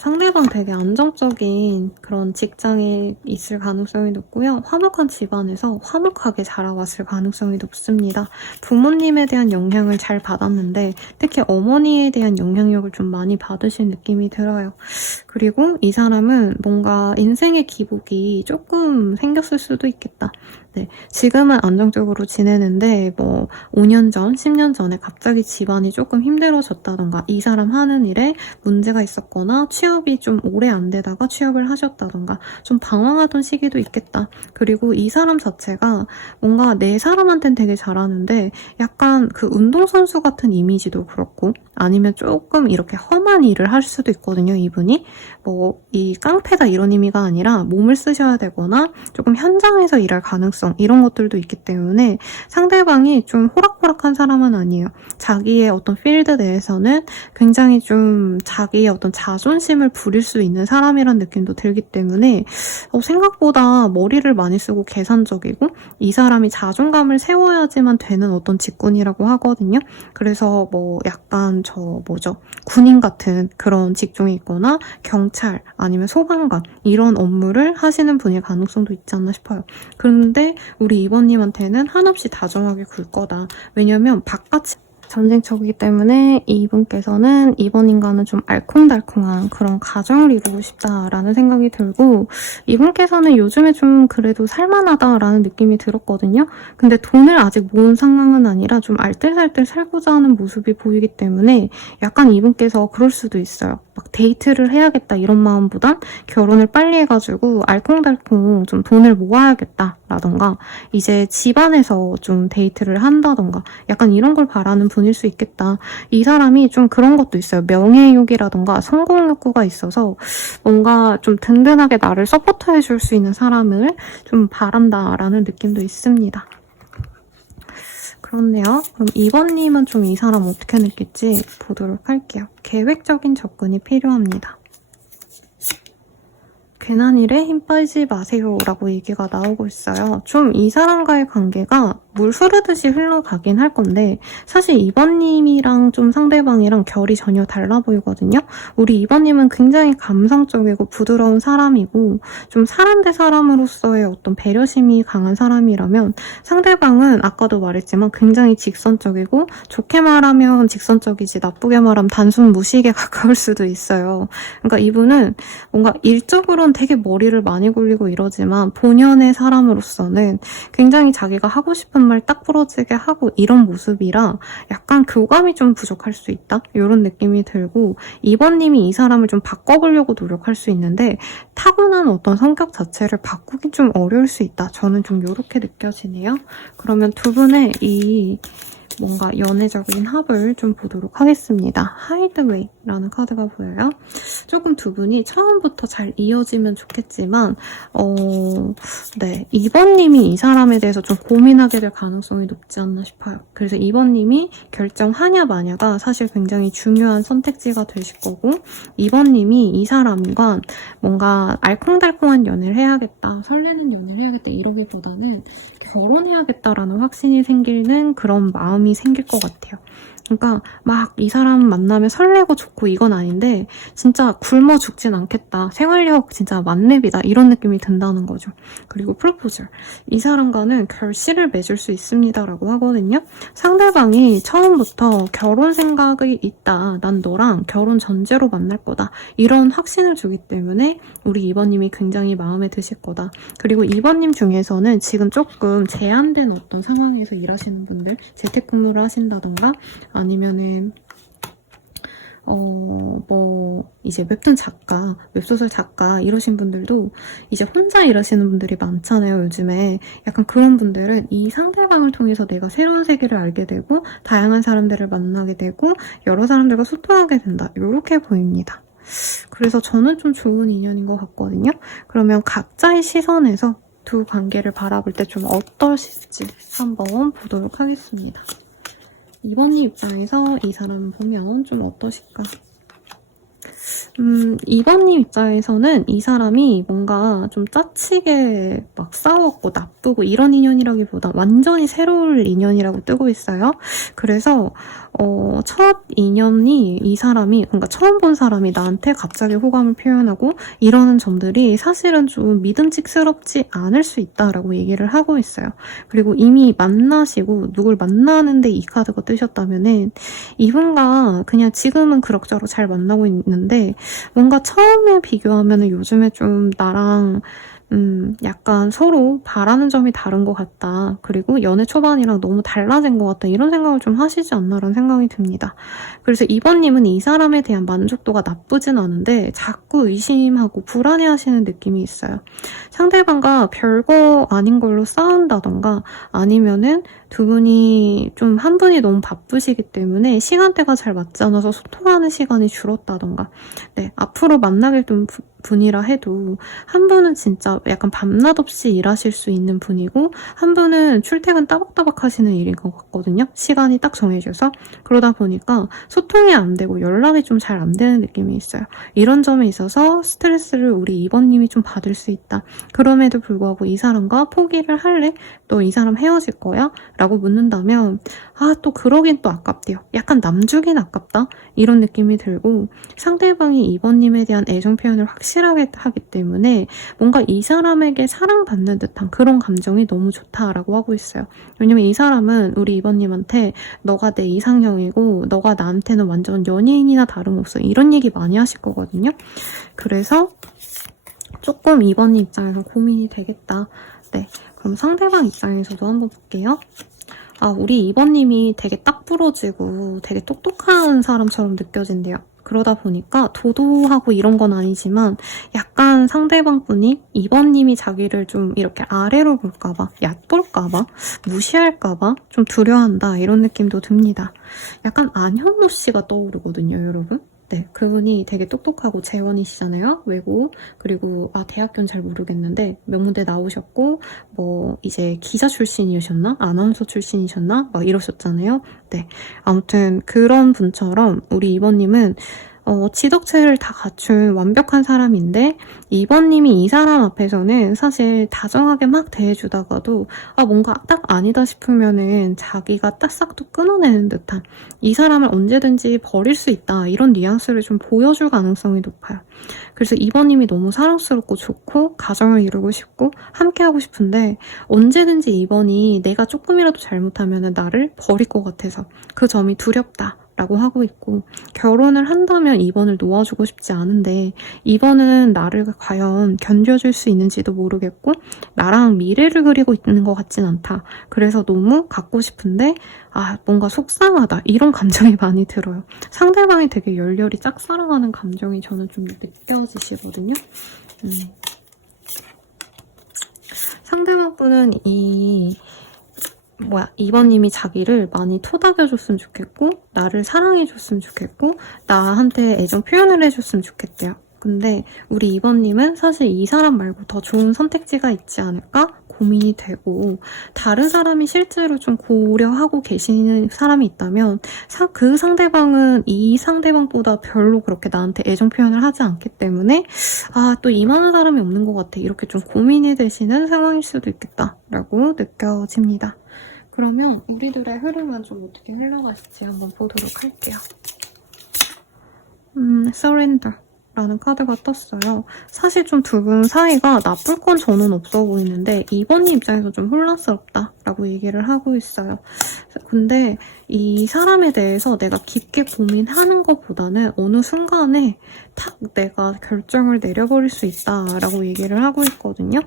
상대방 되게 안정적인 그런 직장에 있을 가능성이 높고요. 화목한 집안에서 화목하게 자라왔을 가능성이 높습니다. 부모님에 대한 영향을 잘 받았는데 특히 어머니에 대한 영향력을 좀 많이 받으신 느낌이 들어요. 그리고 이 사람은 뭔가 인생의 기복이 조금 생겼을 수도 있겠다. 네, 지금은 안정적으로 지내는데 뭐 5년 전, 10년 전에 갑자기 집안이 조금 힘들어졌다던가 이 사람 하는 일에 문제가 있었거나 취업이 좀 오래 안 되다가 취업을 하셨다던가 좀 방황하던 시기도 있겠다. 그리고 이 사람 자체가 뭔가 내 사람한테는 되게 잘하는데 약간 그 운동선수 같은 이미지도 그렇고 아니면 조금 이렇게 험한 일을 할 수도 있거든요, 이분이. 뭐 이 깡패다 이런 의미가 아니라 몸을 쓰셔야 되거나 조금 현장에서 일할 가능성 이런 것들도 있기 때문에 상대방이 좀 호락호락한 사람은 아니에요. 자기의 어떤 필드 내에서는 굉장히 좀 자기의 어떤 자존심을 부릴 수 있는 사람이란 느낌도 들기 때문에 생각보다 머리를 많이 쓰고 계산적이고 이 사람이 자존감을 세워야지만 되는 어떤 직군이라고 하거든요. 그래서 뭐 약간 군인 같은 그런 직종이 있거나 경찰 아니면 소방관 이런 업무를 하시는 분일 가능성도 있지 않나 싶어요. 그런데 우리 2번님한테는 한없이 다정하게 굴 거다. 왜냐면 바깥이 전쟁터이기 때문에 이분께서는 2번인과는 좀 알콩달콩한 그런 가정을 이루고 싶다라는 생각이 들고 이분께서는 요즘에 좀 그래도 살만하다라는 느낌이 들었거든요. 근데 돈을 아직 모은 상황은 아니라 좀 알뜰살뜰 살고자 하는 모습이 보이기 때문에 약간 이분께서 그럴 수도 있어요. 막 데이트를 해야겠다 이런 마음보단 결혼을 빨리 해가지고 알콩달콩 좀 돈을 모아야겠다라던가 이제 집안에서 좀 데이트를 한다던가 약간 이런 걸 바라는 분일 수 있겠다. 이 사람이 좀 그런 것도 있어요. 명예욕이라던가 성공 욕구가 있어서 뭔가 좀 든든하게 나를 서포트해 줄 수 있는 사람을 좀 바란다라는 느낌도 있습니다. 그렇네요. 그럼 2번님은 좀 이 사람 어떻게 느낄지 보도록 할게요. 계획적인 접근이 필요합니다. 괜한 일에 힘 빠지지 마세요 라고 얘기가 나오고 있어요. 좀 이 사람과의 관계가 물 흐르듯이 흘러가긴 할 건데 사실 2번님이랑 좀 상대방이랑 결이 전혀 달라 보이거든요. 우리 2번님은 굉장히 감성적이고 부드러운 사람이고 좀 사람 대 사람으로서의 어떤 배려심이 강한 사람이라면 상대방은 아까도 말했지만 굉장히 직선적이고 좋게 말하면 직선적이지 나쁘게 말하면 단순 무식에 가까울 수도 있어요. 그러니까 이분은 뭔가 일적으로는 되게 머리를 많이 굴리고 이러지만 본연의 사람으로서는 굉장히 자기가 하고 싶은 말 딱 부러지게 하고 이런 모습이라 약간 교감이 좀 부족할 수 있다? 이런 느낌이 들고 2번님이 이 사람을 좀 바꿔보려고 노력할 수 있는데 타고난 어떤 성격 자체를 바꾸기 좀 어려울 수 있다. 저는 좀 이렇게 느껴지네요. 그러면 두 분의 이 뭔가 연애적인 합을 좀 보도록 하겠습니다. 하이드웨이라는 카드가 보여요. 조금 두 분이 처음부터 잘 이어지면 좋겠지만 네, 2번님이 이 사람에 대해서 좀 고민하게 될 가능성이 높지 않나 싶어요. 그래서 2번님이 결정하냐 마냐가 사실 굉장히 중요한 선택지가 되실 거고 2번님이 이 사람과 뭔가 알콩달콩한 연애를 해야겠다, 설레는 연애를 해야겠다 이러기보다는 결혼해야겠다라는 확신이 생기는 그런 마음이 생길 것 같아요. 그러니까 막 이 사람 만나면 설레고 좋고 이건 아닌데 진짜 굶어 죽진 않겠다. 생활력 진짜 만렙이다. 이런 느낌이 든다는 거죠. 그리고 프로포즈. 이 사람과는 결실을 맺을 수 있습니다라고 하거든요. 상대방이 처음부터 결혼 생각이 있다. 난 너랑 결혼 전제로 만날 거다. 이런 확신을 주기 때문에 우리 2번님이 굉장히 마음에 드실 거다. 그리고 2번님 중에서는 지금 조금 제한된 어떤 상황에서 일하시는 분들, 재택근무를 하신다던가 아니면은 이제 웹툰 작가, 웹소설 작가 이러신 분들도 이제 혼자 일하시는 분들이 많잖아요, 요즘에. 약간 그런 분들은 이 상대방을 통해서 내가 새로운 세계를 알게 되고 다양한 사람들을 만나게 되고 여러 사람들과 소통하게 된다. 이렇게 보입니다. 그래서 저는 좀 좋은 인연인 것 같거든요. 그러면 각자의 시선에서 두 관계를 바라볼 때 좀 어떠실지 한번 보도록 하겠습니다. 2번님 입장에서 이 사람을 보면 좀 어떠실까? 2번님 입장에서는 이 사람이 뭔가 좀 짜치게 막 싸웠고 나쁘고 이런 인연이라기보다 완전히 새로운 인연이라고 뜨고 있어요. 그래서 첫 인연이 이 사람이 그러니까 처음 본 사람이 나한테 갑자기 호감을 표현하고 이러는 점들이 사실은 좀 믿음직스럽지 않을 수 있다라고 얘기를 하고 있어요. 그리고 이미 만나시고 누굴 만나는데 이 카드가 뜨셨다면은 이분과 그냥 지금은 그럭저럭 잘 만나고 있는데 뭔가 처음에 비교하면은 요즘에 좀 나랑 약간 서로 바라는 점이 다른 것 같다. 그리고 연애 초반이랑 너무 달라진 것 같다. 이런 생각을 좀 하시지 않나라는 생각이 듭니다. 그래서 2번님은 이 사람에 대한 만족도가 나쁘진 않은데 자꾸 의심하고 불안해하시는 느낌이 있어요. 상대방과 별거 아닌 걸로 싸운다던가 아니면은 두 분이 좀 한 분이 너무 바쁘시기 때문에 시간대가 잘 맞지 않아서 소통하는 시간이 줄었다던가 네, 앞으로 만나게 된 분이라 해도 한 분은 진짜 약간 밤낮 없이 일하실 수 있는 분이고 한 분은 출퇴근 따박따박 하시는 일인 것 같거든요. 시간이 딱 정해져서 그러다 보니까 소통이 안 되고 연락이 좀 잘 안 되는 느낌이 있어요. 이런 점에 있어서 스트레스를 우리 2번님이 좀 받을 수 있다. 그럼에도 불구하고 이 사람과 포기를 할래? 너 이 사람 헤어질 거야? 라고 묻는다면 또 그러긴 또 아깝대요. 약간 남주긴 아깝다? 이런 느낌이 들고 상대방이 2번님에 대한 애정 표현을 확실하게 하기 때문에 뭔가 이 사람에게 사랑받는 듯한 그런 감정이 너무 좋다라고 하고 있어요. 왜냐면 이 사람은 우리 2번님한테 너가 내 이상형이고 너가 나한테는 완전 연예인이나 다름없어 이런 얘기 많이 하실 거거든요. 그래서 조금 2번님 입장에서 고민이 되겠다. 네, 그럼 상대방 입장에서도 한번 볼게요. 우리 2번님이 되게 딱 부러지고 되게 똑똑한 사람처럼 느껴진대요. 그러다 보니까 도도하고 이런 건 아니지만 약간 상대방 분이 2번님이 자기를 좀 이렇게 아래로 볼까봐, 얕볼까봐, 무시할까봐 좀 두려워한다 이런 느낌도 듭니다. 약간 안현모 씨가 떠오르거든요, 여러분. 네, 그분이 되게 똑똑하고 재원이시잖아요. 외고 그리고 대학교는 잘 모르겠는데 명문대 나오셨고 뭐 이제 기자 출신이셨나? 아나운서 출신이셨나? 막 이러셨잖아요. 네, 아무튼 그런 분처럼 우리 2번님은 지덕체를 다 갖춘 완벽한 사람인데 2번님이 이 사람 앞에서는 사실 다정하게 막 대해주다가도 뭔가 딱 아니다 싶으면은 자기가 딱 싹도 끊어내는 듯한, 이 사람을 언제든지 버릴 수 있다 이런 뉘앙스를 좀 보여줄 가능성이 높아요. 그래서 2번님이 너무 사랑스럽고 좋고 가정을 이루고 싶고 함께하고 싶은데 언제든지 2번이 내가 조금이라도 잘못하면 나를 버릴 것 같아서 그 점이 두렵다 라고 하고 있고, 결혼을 한다면 2번을 놓아주고 싶지 않은데 2번은 나를 과연 견뎌줄 수 있는지도 모르겠고 나랑 미래를 그리고 있는 것 같진 않다. 그래서 너무 갖고 싶은데 뭔가 속상하다 이런 감정이 많이 들어요. 상대방이 되게 열렬히 짝사랑하는 감정이 저는 좀 느껴지시거든요. 상대방 분은 2번님이 자기를 많이 토닥여줬으면 좋겠고 나를 사랑해줬으면 좋겠고 나한테 애정 표현을 해줬으면 좋겠대요. 근데 우리 2번님은 사실 이 사람 말고 더 좋은 선택지가 있지 않을까 고민이 되고, 다른 사람이 실제로 좀 고려하고 계시는 사람이 있다면 그 상대방은 이 상대방보다 별로 그렇게 나한테 애정 표현을 하지 않기 때문에 또 이만한 사람이 없는 것 같아 이렇게 좀 고민이 되시는 상황일 수도 있겠다라고 느껴집니다. 그러면 우리들의 흐름은 좀 어떻게 흘러갈지 한번 보도록 할게요. Surrender 라는 카드가 떴어요. 사실 좀 두 분 사이가 나쁠 건 저는 없어 보이는데 2번님 입장에서 좀 혼란스럽다 라고 얘기를 하고 있어요. 근데 이 사람에 대해서 내가 깊게 고민하는 것보다는 어느 순간에 탁 내가 결정을 내려버릴 수 있다라고 얘기를 하고 있거든요.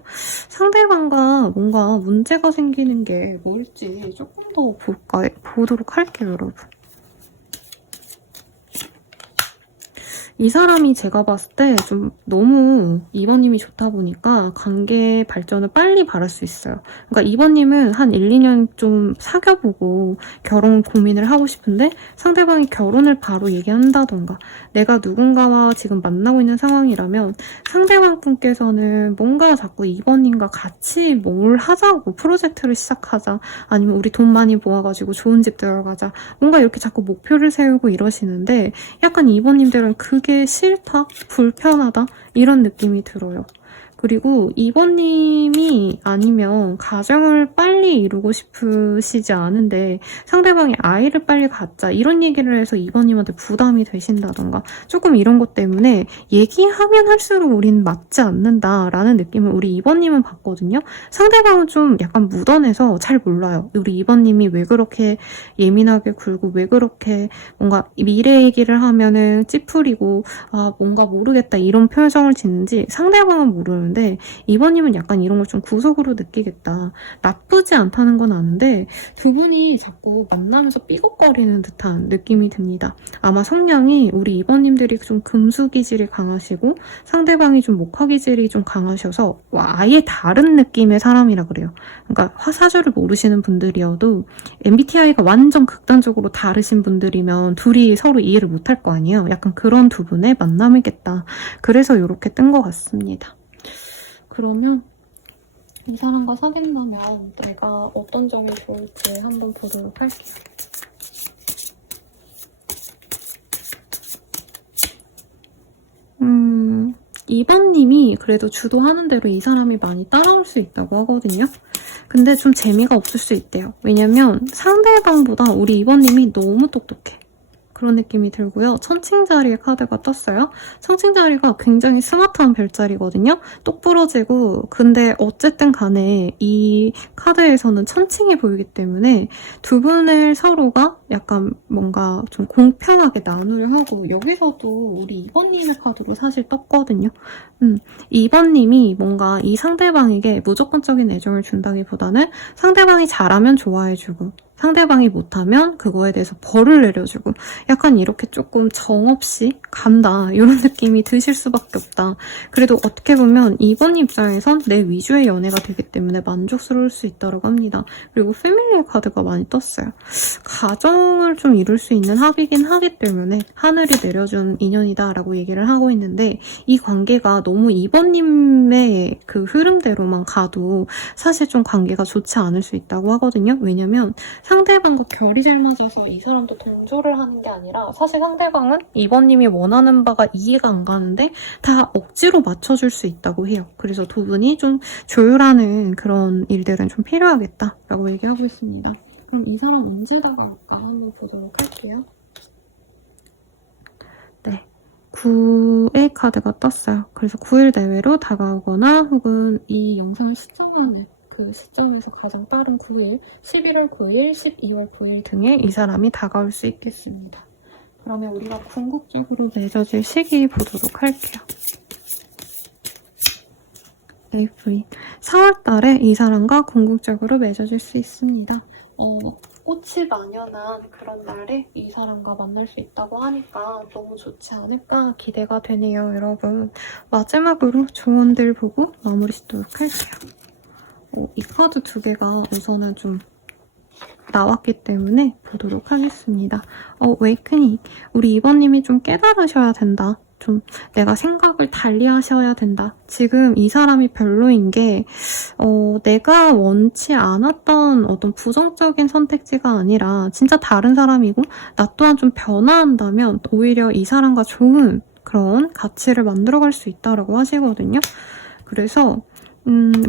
상대방과 뭔가 문제가 생기는 게 뭘지 조금 더 보도록 할게요, 여러분. 이 사람이 제가 봤을 때 좀 너무 2번님이 좋다 보니까 관계 발전을 빨리 바랄 수 있어요. 그러니까 2번님은 한 1, 2년 좀 사귀어보고 결혼 고민을 하고 싶은데 상대방이 결혼을 바로 얘기한다던가 내가 누군가와 지금 만나고 있는 상황이라면 상대방 분께서는 뭔가 자꾸 2번님과 같이 뭘 하자고, 프로젝트를 시작하자, 아니면 우리 돈 많이 모아가지고 좋은 집 들어가자, 뭔가 이렇게 자꾸 목표를 세우고 이러시는데 약간 2번님들은 그게 싫다, 불편하다 이런 느낌이 들어요. 그리고 2번님이 아니면 가정을 빨리 이루고 싶으시지 않은데 상대방이 아이를 빨리 갖자 이런 얘기를 해서 2번님한테 부담이 되신다던가 조금 이런 것 때문에 얘기하면 할수록 우린 맞지 않는다라는 느낌을 우리 2번님은 받거든요. 상대방은 좀 약간 묻어내서 잘 몰라요. 우리 2번님이 왜 그렇게 예민하게 굴고 왜 그렇게 뭔가 미래 얘기를 하면은 찌푸리고 뭔가 모르겠다 이런 표정을 짓는지 상대방은 모르는데 2번님은 약간 이런 걸 좀 구속으로 느끼겠다. 나쁘지 않다는 건 아는데 두 분이 자꾸 만나면서 삐걱거리는 듯한 느낌이 듭니다. 아마 성향이 우리 2번님들이 좀 금수 기질이 강하시고 상대방이 좀 목화 기질이 좀 강하셔서 아예 다른 느낌의 사람이라 그래요. 그러니까 화사주를 모르시는 분들이어도 MBTI가 완전 극단적으로 다르신 분들이면 둘이 서로 이해를 못할 거 아니에요. 약간 그런 두 분의 만남이겠다. 그래서 이렇게 뜬 것 같습니다. 그러면 이 사람과 사귄다면 내가 어떤 점이 좋을지 한번 보도록 할게요. 2번님이 그래도 주도하는 대로 이 사람이 많이 따라올 수 있다고 하거든요. 근데 좀 재미가 없을 수 있대요. 왜냐면 상대방보다 우리 2번님이 너무 똑똑해. 그런 느낌이 들고요. 천칭자리의 카드가 떴어요. 천칭자리가 굉장히 스마트한 별자리거든요. 똑부러지고, 근데 어쨌든 간에 이 카드에서는 천칭이 보이기 때문에 두 분을 서로가 약간 뭔가 좀 공평하게 나누려 하고, 여기서도 우리 2번님의 카드로 사실 떴거든요. 2번님이 뭔가 이 상대방에게 무조건적인 애정을 준다기보다는 상대방이 잘하면 좋아해주고 상대방이 못하면 그거에 대해서 벌을 내려주고 약간 이렇게 조금 정없이 간다 이런 느낌이 드실 수밖에 없다. 그래도 어떻게 보면 2번 입장에선 내 위주의 연애가 되기 때문에 만족스러울 수 있다고 합니다. 그리고 패밀리의 카드가 많이 떴어요. 가정을 좀 이룰 수 있는 합이긴 하기 때문에 하늘이 내려준 인연이다라고 얘기를 하고 있는데 이 관계가 너무 2번님의 그 흐름대로만 가도 사실 좀 관계가 좋지 않을 수 있다고 하거든요. 왜냐면 상대방과 결이 잘 맞아서 이 사람도 동조를 하는 게 아니라 사실 상대방은 2번님이 원하는 바가 이해가 안 가는데 다 억지로 맞춰줄 수 있다고 해요. 그래서 두 분이 좀 조율하는 그런 일들은 좀 필요하겠다라고 얘기하고 있습니다. 그럼 이 사람 언제 다가올까 한번 보도록 할게요. 네, 9의 카드가 떴어요. 그래서 9일 내외로 다가오거나 혹은 이 영상을 시청하는 그 시점에서 가장 빠른 9일, 11월 9일, 12월 9일 등에 이 사람이 다가올 수 있겠습니다. 그러면 우리가 궁극적으로 맺어질 시기 보도록 할게요. 에이프릴. 4월 달에 이 사람과 궁극적으로 맺어질 수 있습니다. 꽃이 만연한 그런 날에 이 사람과 만날 수 있다고 하니까 너무 좋지 않을까 기대가 되네요, 여러분. 마지막으로 조언들 보고 마무리 짓도록 할게요. 이 카드 두 개가 우선은 좀 나왔기 때문에 보도록 하겠습니다. 웨이크닝. 우리 2번님이 좀 깨달으셔야 된다. 좀 내가 생각을 달리 하셔야 된다. 지금 이 사람이 별로인 게 내가 원치 않았던 어떤 부정적인 선택지가 아니라 진짜 다른 사람이고 나 또한 좀 변화한다면 오히려 이 사람과 좋은 그런 가치를 만들어갈 수 있다라고 하시거든요. 그래서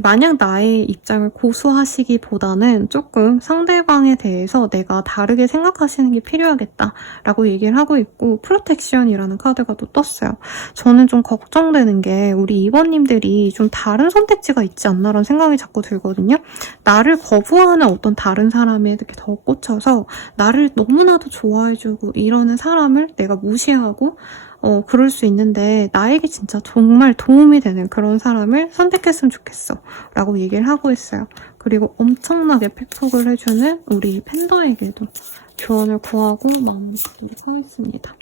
만약 나의 입장을 고수하시기보다는 조금 상대방에 대해서 내가 다르게 생각하시는 게 필요하겠다라고 얘기를 하고 있고, 프로텍션이라는 카드가 또 떴어요. 저는 좀 걱정되는 게 우리 2번님들이 좀 다른 선택지가 있지 않나라는 생각이 자꾸 들거든요. 나를 거부하는 어떤 다른 사람에 이렇게 더 꽂혀서 나를 너무나도 좋아해주고 이러는 사람을 내가 무시하고 그럴 수 있는데 나에게 진짜 정말 도움이 되는 그런 사람을 선택했으면 좋겠어 라고 얘기를 하고 있어요. 그리고 엄청나게 팩폭을 해주는 우리 팬더에게도 조언을 구하고 마무리 짓도록 하겠습니다.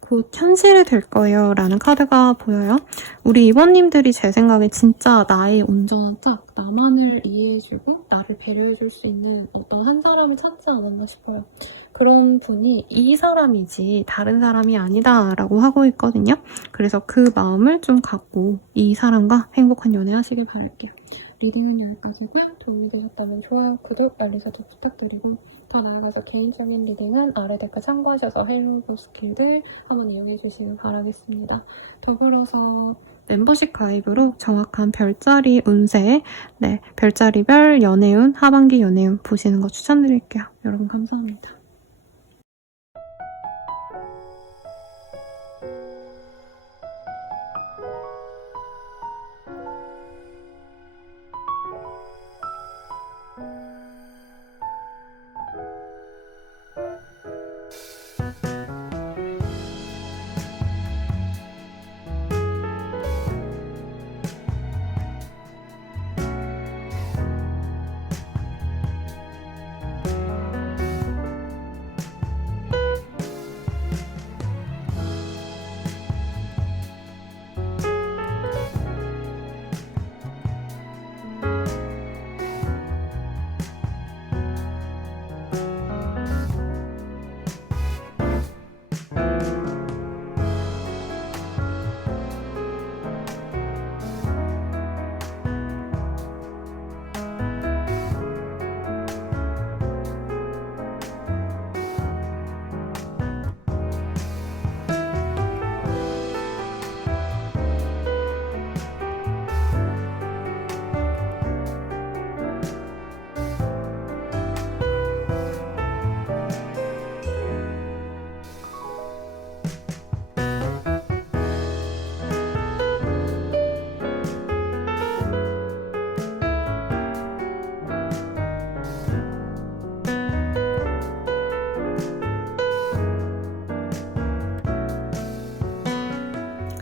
곧 현실이 될 거예요 라는 카드가 보여요. 우리 2번님들이 제 생각에 진짜 나의 온전한 짝, 나만을 이해해주고 나를 배려해줄 수 있는 어떤 한 사람을 찾지 않았나 싶어요. 그런 분이 이 사람이지 다른 사람이 아니다 라고 하고 있거든요. 그래서 그 마음을 좀 갖고 이 사람과 행복한 연애 하시길 바랄게요. 리딩은 여기까지고요. 도움이 되셨다면 좋아요, 구독, 알림 설정 부탁드리고 더 나아가서 개인적인 리딩은 아래 댓글 참고하셔서 헬로우 스킬들 한번 이용해 주시길 바라겠습니다. 더불어서 멤버십 가입으로 정확한 별자리 운세, 별자리별 연애운, 하반기 연애운 보시는 거 추천드릴게요. 여러분 감사합니다.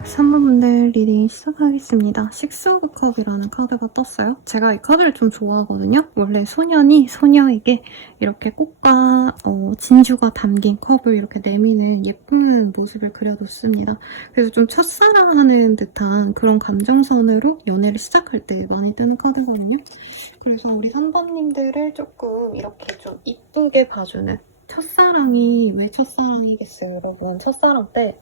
선물분들 리딩 시작하겠습니다. 식스 오브 컵이라는 카드가 떴어요. 제가 이 카드를 좀 좋아하거든요. 원래 소년이 소녀에게 이렇게 꽃과 진주가 담긴 컵을 이렇게 내미는 예쁜 모습을 그려뒀습니다. 그래서 좀 첫사랑하는 듯한 그런 감정선으로 연애를 시작할 때 많이 뜨는 카드거든요. 그래서 우리 3번님들을 조금 이렇게 좀 이쁘게 봐주는, 첫사랑이 왜 첫사랑이겠어요, 여러분. 첫사랑 때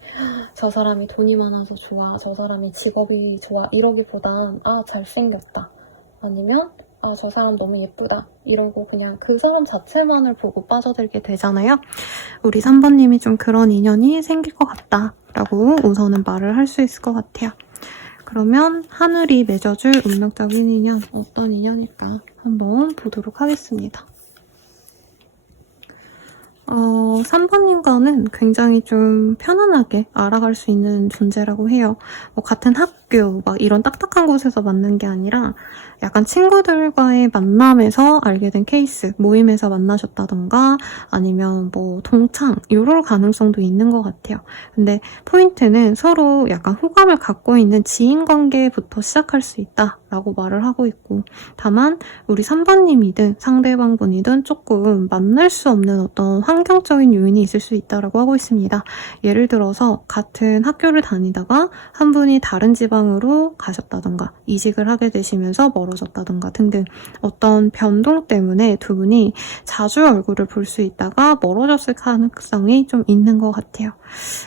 저 사람이 돈이 많아서 좋아, 저 사람이 직업이 좋아 이러기보단 잘생겼다, 아니면 아, 저 사람 너무 예쁘다 이러고 그냥 그 사람 자체만을 보고 빠져들게 되잖아요. 우리 3번님이 좀 그런 인연이 생길 것 같다 라고 우선은 말을 할 수 있을 것 같아요. 그러면 하늘이 맺어줄 운명적인 인연, 어떤 인연일까 한번 보도록 하겠습니다. 3번님과는 굉장히 좀 편안하게 알아갈 수 있는 존재라고 해요. 뭐 같은 학교, 막 이런 딱딱한 곳에서 만난 게 아니라 약간 친구들과의 만남에서 알게 된 케이스, 모임에서 만나셨다던가 아니면 뭐 동창, 이럴 가능성도 있는 것 같아요. 근데 포인트는 서로 약간 호감을 갖고 있는 지인 관계부터 시작할 수 있다라고 말을 하고 있고, 다만 우리 3번님이든 상대방 분이든 조금 만날 수 없는 어떤 환경적인 요인이 있을 수 있다고 하고 있습니다. 예를 들어서 같은 학교를 다니다가 한 분이 다른 지방으로 가셨다던가 이직을 하게 되시면서 멀어졌다던가 등등 어떤 변동 때문에 두 분이 자주 얼굴을 볼 수 있다가 멀어졌을 가능성이 좀 있는 것 같아요.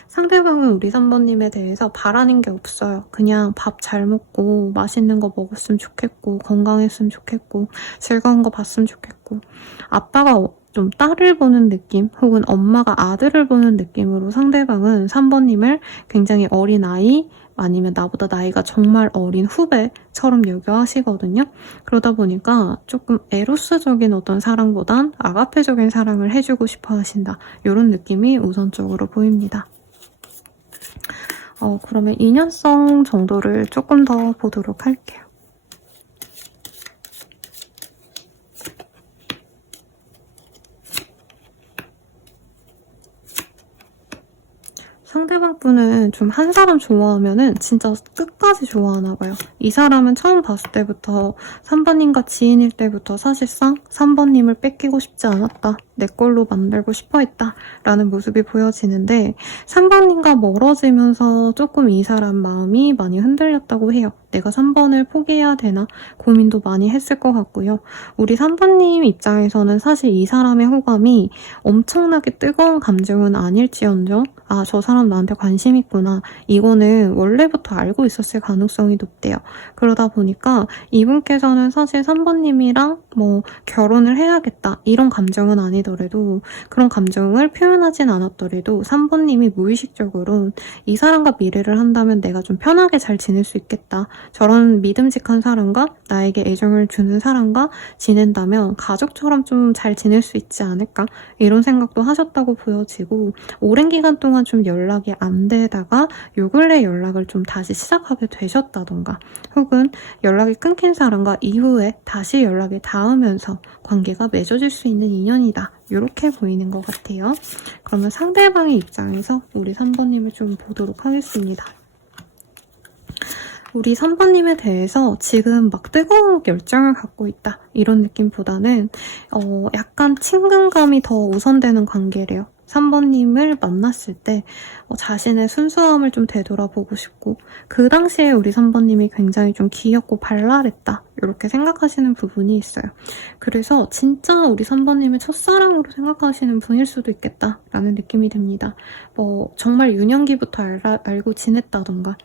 상대방은 우리 3번님에 대해서 바라는 게 없어요. 그냥 밥 잘 먹고 맛있는 거 먹었으면 좋겠고 건강했으면 좋겠고 즐거운 거 봤으면 좋겠고, 아빠가 좀 딸을 보는 느낌 혹은 엄마가 아들을 보는 느낌으로 상대방은 3번님을 굉장히 어린 아이 아니면 나보다 나이가 정말 어린 후배처럼 여겨 하시거든요. 그러다 보니까 조금 에로스적인 어떤 사랑보단 아가페적인 사랑을 해주고 싶어 하신다. 이런 느낌이 우선적으로 보입니다. 그러면 인연성 정도를 조금 더 보도록 할게요. 상대방 분은 좀 한 사람 좋아하면은 진짜 끝까지 좋아하나 봐요. 이 사람은 처음 봤을 때부터 3번님과 지인일 때부터 사실상 3번님을 뺏기고 싶지 않았다. 내 걸로 만들고 싶어 했다. 라는 모습이 보여지는데 3번님과 멀어지면서 조금 이 사람 마음이 많이 흔들렸다고 해요. 내가 3번을 포기해야 되나 고민도 많이 했을 것 같고요. 우리 3번님 입장에서는 사실 이 사람의 호감이 엄청나게 뜨거운 감정은 아닐지언정 아, 저 사람 나한테 관심 있구나. 이거는 원래부터 알고 있었을 가능성이 높대요. 그러다 보니까 이분께서는 사실 3번님이랑 뭐 결혼을 해야겠다 이런 감정은 아니더라도, 그런 감정을 표현하진 않았더라도 3번님이 무의식적으로 이 사람과 미래를 한다면 내가 좀 편하게 잘 지낼 수 있겠다. 저런 믿음직한 사람과 나에게 애정을 주는 사람과 지낸다면 가족처럼 좀 잘 지낼 수 있지 않을까? 이런 생각도 하셨다고 보여지고, 오랜 기간 동안 좀 연락이 안 되다가 요 근래 연락을 좀 다시 시작하게 되셨다던가, 혹은 연락이 끊긴 사람과 이후에 다시 연락이 닿으면서 관계가 맺어질 수 있는 인연이다. 이렇게 보이는 것 같아요. 그러면 상대방의 입장에서 우리 3번님을 좀 보도록 하겠습니다. 우리 3번님에 대해서 지금 막 뜨거운 열정을 갖고 있다 이런 느낌보다는 약간 친근감이 더 우선되는 관계래요. 3번님을 만났을 때 자신의 순수함을 좀 되돌아보고 싶고, 그 당시에 우리 3번님이 굉장히 좀 귀엽고 발랄했다 이렇게 생각하시는 부분이 있어요. 그래서 진짜 우리 3번님을 첫사랑으로 생각하시는 분일 수도 있겠다라는 느낌이 듭니다. 뭐 정말 유년기부터 알고 지냈다던가,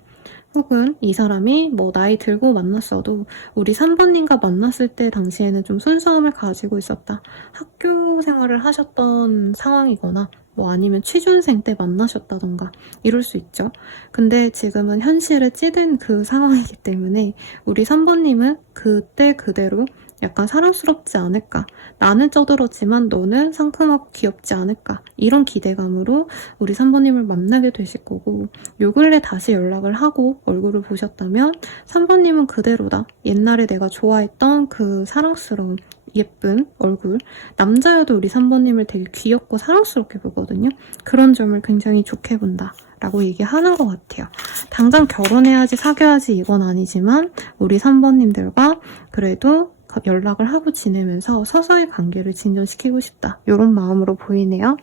혹은 이 사람이 뭐 나이 들고 만났어도 우리 3번님과 만났을 때 당시에는 좀 순수함을 가지고 있었다. 학교 생활을 하셨던 상황이거나 뭐 아니면 취준생 때 만나셨다던가 이럴 수 있죠. 근데 지금은 현실에 찌든 그 상황이기 때문에 우리 3번님은 그때 그대로 약간 사랑스럽지 않을까, 나는 쩌들었지만 너는 상큼하고 귀엽지 않을까, 이런 기대감으로 우리 3번님을 만나게 되실 거고, 요 근래 다시 연락을 하고 얼굴을 보셨다면 3번님은 그대로다. 옛날에 내가 좋아했던 그 사랑스러운 예쁜 얼굴, 남자여도 우리 3번님을 되게 귀엽고 사랑스럽게 보거든요. 그런 점을 굉장히 좋게 본다 라고 얘기하는 것 같아요. 당장 결혼해야지 사귀어야지 이건 아니지만 우리 3번님들과 그래도 연락을 하고 지내면서 서서히 관계를 진전시키고 싶다. 이런 마음으로 보이네요.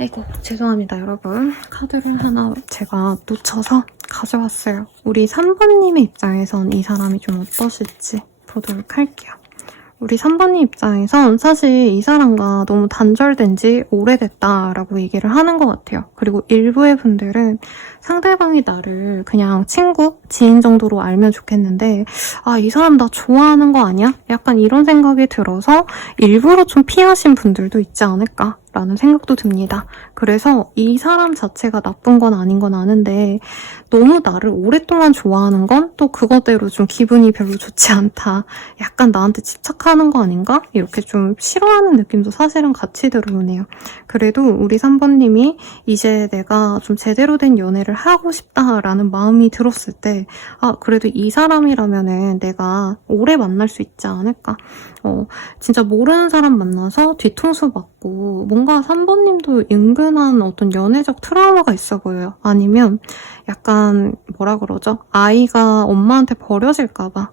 아이고 죄송합니다 여러분. 카드를 하나 제가 놓쳐서 가져왔어요. 우리 3번님의 입장에선 이 사람이 좀 어떠실지 보도록 할게요. 우리 3번님 입장에선 사실 이 사람과 너무 단절된 지 오래됐다라고 얘기를 하는 것 같아요. 그리고 일부의 분들은 상대방이 나를 그냥 친구, 지인 정도로 알면 좋겠는데 아, 이 사람 나 좋아하는 거 아니야? 약간 이런 생각이 들어서 일부러 좀 피하신 분들도 있지 않을까? 라는 생각도 듭니다. 그래서 이 사람 자체가 나쁜 건 아닌 건 아는데 너무 나를 오랫동안 좋아하는 건 또 그거대로 좀 기분이 별로 좋지 않다. 약간 나한테 집착하는 거 아닌가? 이렇게 좀 싫어하는 느낌도 사실은 같이 들어오네요. 그래도 우리 3번님이 이제 내가 좀 제대로 된 연애를 하고 싶다라는 마음이 들었을 때 아, 그래도 이 사람이라면은 내가 오래 만날 수 있지 않을까? 진짜 모르는 사람 만나서 뒤통수 맞고 뭔가 3번님도 은근한 어떤 연애적 트라우마가 있어 보여요. 아니면 약간 뭐라 그러죠? 아이가 엄마한테 버려질까봐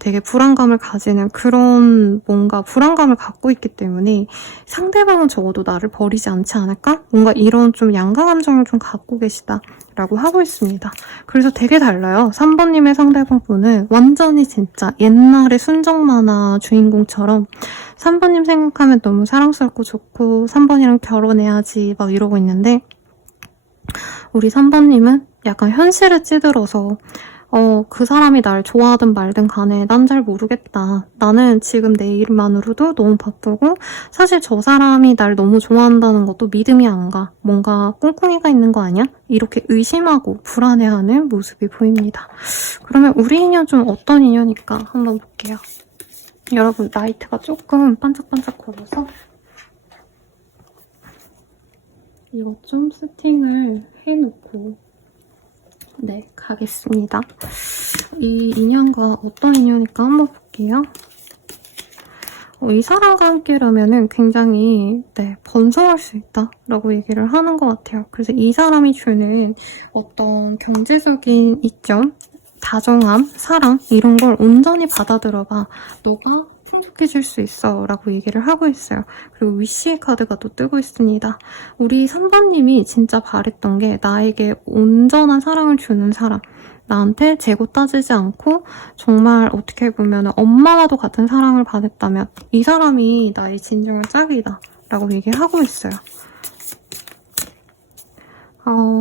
되게 불안감을 가지는 그런 뭔가 불안감을 갖고 있기 때문에 상대방은 적어도 나를 버리지 않지 않을까? 뭔가 이런 좀 양가 감정을 좀 갖고 계시다라고 하고 있습니다. 그래서 되게 달라요. 3번님의 상대방분은 완전히 진짜 옛날의 순정만화 주인공처럼 3번님 생각하면 너무 사랑스럽고 좋고 3번이랑 결혼해야지 막 이러고 있는데 우리 3번님은 약간 현실에 찌들어서 그 사람이 날 좋아하든 말든 간에 난 잘 모르겠다. 나는 지금 내 일만으로도 너무 바쁘고 사실 저 사람이 날 너무 좋아한다는 것도 믿음이 안 가. 뭔가 꿍꿍이가 있는 거 아니야? 이렇게 의심하고 불안해하는 모습이 보입니다. 그러면 우리 인연 좀 어떤 인연일까 한번 볼게요. 여러분 라이트가 조금 반짝반짝 거려서 이거 좀 세팅을 해놓고 네, 가겠습니다. 이 인연과 어떤 인연일까 한번 볼게요. 이 사람과 함께라면은 굉장히 번성할 수 있다라고 얘기를 하는 것 같아요. 그래서 이 사람이 주는 어떤 경제적인 이점, 다정함, 사랑 이런 걸 온전히 받아들여봐. 너가 풍족해질 수 있어 라고 얘기를 하고 있어요. 그리고 위시의 카드가 또 뜨고 있습니다. 우리 3번님이 진짜 바랬던 게 나에게 온전한 사랑을 주는 사람, 나한테 재고 따지지 않고 정말 어떻게 보면 엄마와도 같은 사랑을 받았다면 이 사람이 나의 진정한 짝이다 라고 얘기하고 있어요.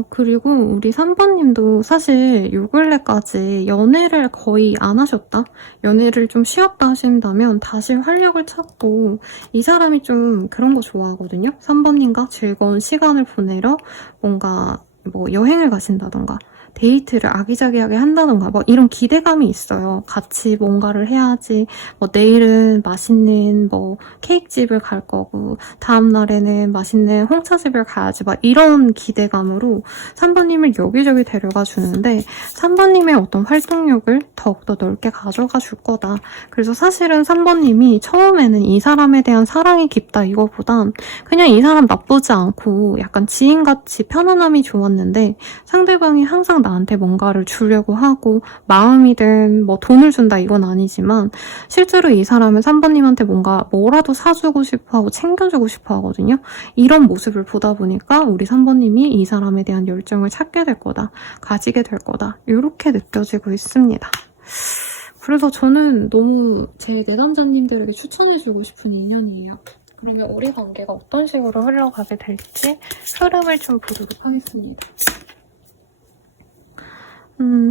그리고 우리 3번님도 사실 요 근래까지 연애를 거의 안 하셨다? 연애를 좀 쉬었다 하신다면 다시 활력을 찾고 이 사람이 좀 그런 거 좋아하거든요? 3번님과 즐거운 시간을 보내러 뭔가 뭐 여행을 가신다던가 데이트를 아기자기하게 한다던가 뭐 이런 기대감이 있어요. 같이 뭔가를 해야지. 뭐 내일은 맛있는 뭐 케이크집을 갈 거고 다음 날에는 맛있는 홍차집을 가야지 막 이런 기대감으로 3번님을 여기저기 데려가 주는데 3번님의 어떤 활동력을 더욱더 넓게 가져가 줄 거다. 그래서 사실은 3번님이 처음에는 이 사람에 대한 사랑이 깊다 이거보단 그냥 이 사람 나쁘지 않고 약간 지인같이 편안함이 좋았는데 상대방이 항상 나한테 뭔가를 주려고 하고 마음이든 뭐 돈을 준다 이건 아니지만 실제로 이 사람은 3번님한테 뭔가 뭐라도 사주고 싶어하고 챙겨주고 싶어하거든요. 이런 모습을 보다 보니까 우리 3번님이 이 사람에 대한 열정을 찾게 될 거다. 가지게 될 거다. 이렇게 느껴지고 있습니다. 그래서 저는 너무 제 내담자님들에게 추천해주고 싶은 인연이에요. 그러면 우리 관계가 어떤 식으로 흘러가게 될지 흐름을 좀 보도록 하겠습니다.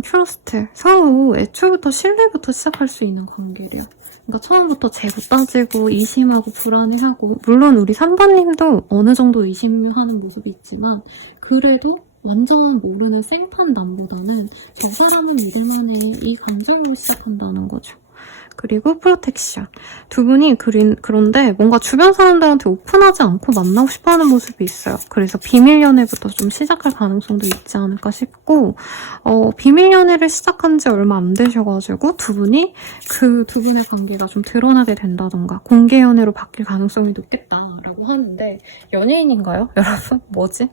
트러스트. 서로 애초부터 신뢰부터 시작할 수 있는 관계래요. 그러니까 처음부터 재고 따지고 의심하고 불안해하고 물론 우리 3번님도 어느 정도 의심하는 모습이 있지만 그래도 완전 모르는 생판 남보다는 저 사람은 믿을만해 이 감정으로 시작한다는 거죠. 그리고 프로텍션. 두 분이 그런데 뭔가 주변 사람들한테 오픈하지 않고 만나고 싶어하는 모습이 있어요. 그래서 비밀 연애부터 좀 시작할 가능성도 있지 않을까 싶고 비밀 연애를 시작한 지 얼마 안 되셔가지고 두 분이 그 두 분의 관계가 좀 드러나게 된다던가 공개 연애로 바뀔 가능성이 높겠다라고 하는데 연예인인가요? 여러분? 뭐지?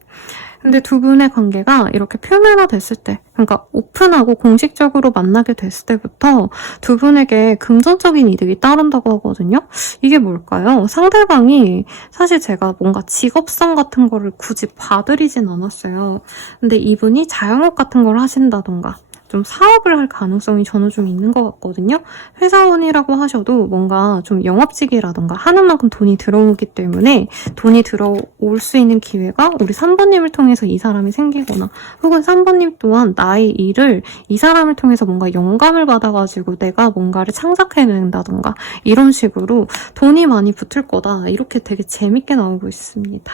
근데 두 분의 관계가 이렇게 표면화됐을 때 그러니까 오픈하고 공식적으로 만나게 됐을 때부터 두 분에게 금전적인 이득이 따른다고 하거든요. 이게 뭘까요? 상대방이 사실 제가 뭔가 직업성 같은 거를 굳이 봐드리진 않았어요. 근데 이분이 자영업 같은 걸 하신다던가 좀 사업을 할 가능성이 저는 좀 있는 것 같거든요. 회사원이라고 하셔도 뭔가 좀 영업직이라던가 하는 만큼 돈이 들어오기 때문에 돈이 들어올 수 있는 기회가 우리 3번님을 통해서 이 사람이 생기거나 혹은 3번님 또한 나의 일을 이 사람을 통해서 뭔가 영감을 받아가지고 내가 뭔가를 창작해낸다던가 이런 식으로 돈이 많이 붙을 거다. 이렇게 되게 재밌게 나오고 있습니다.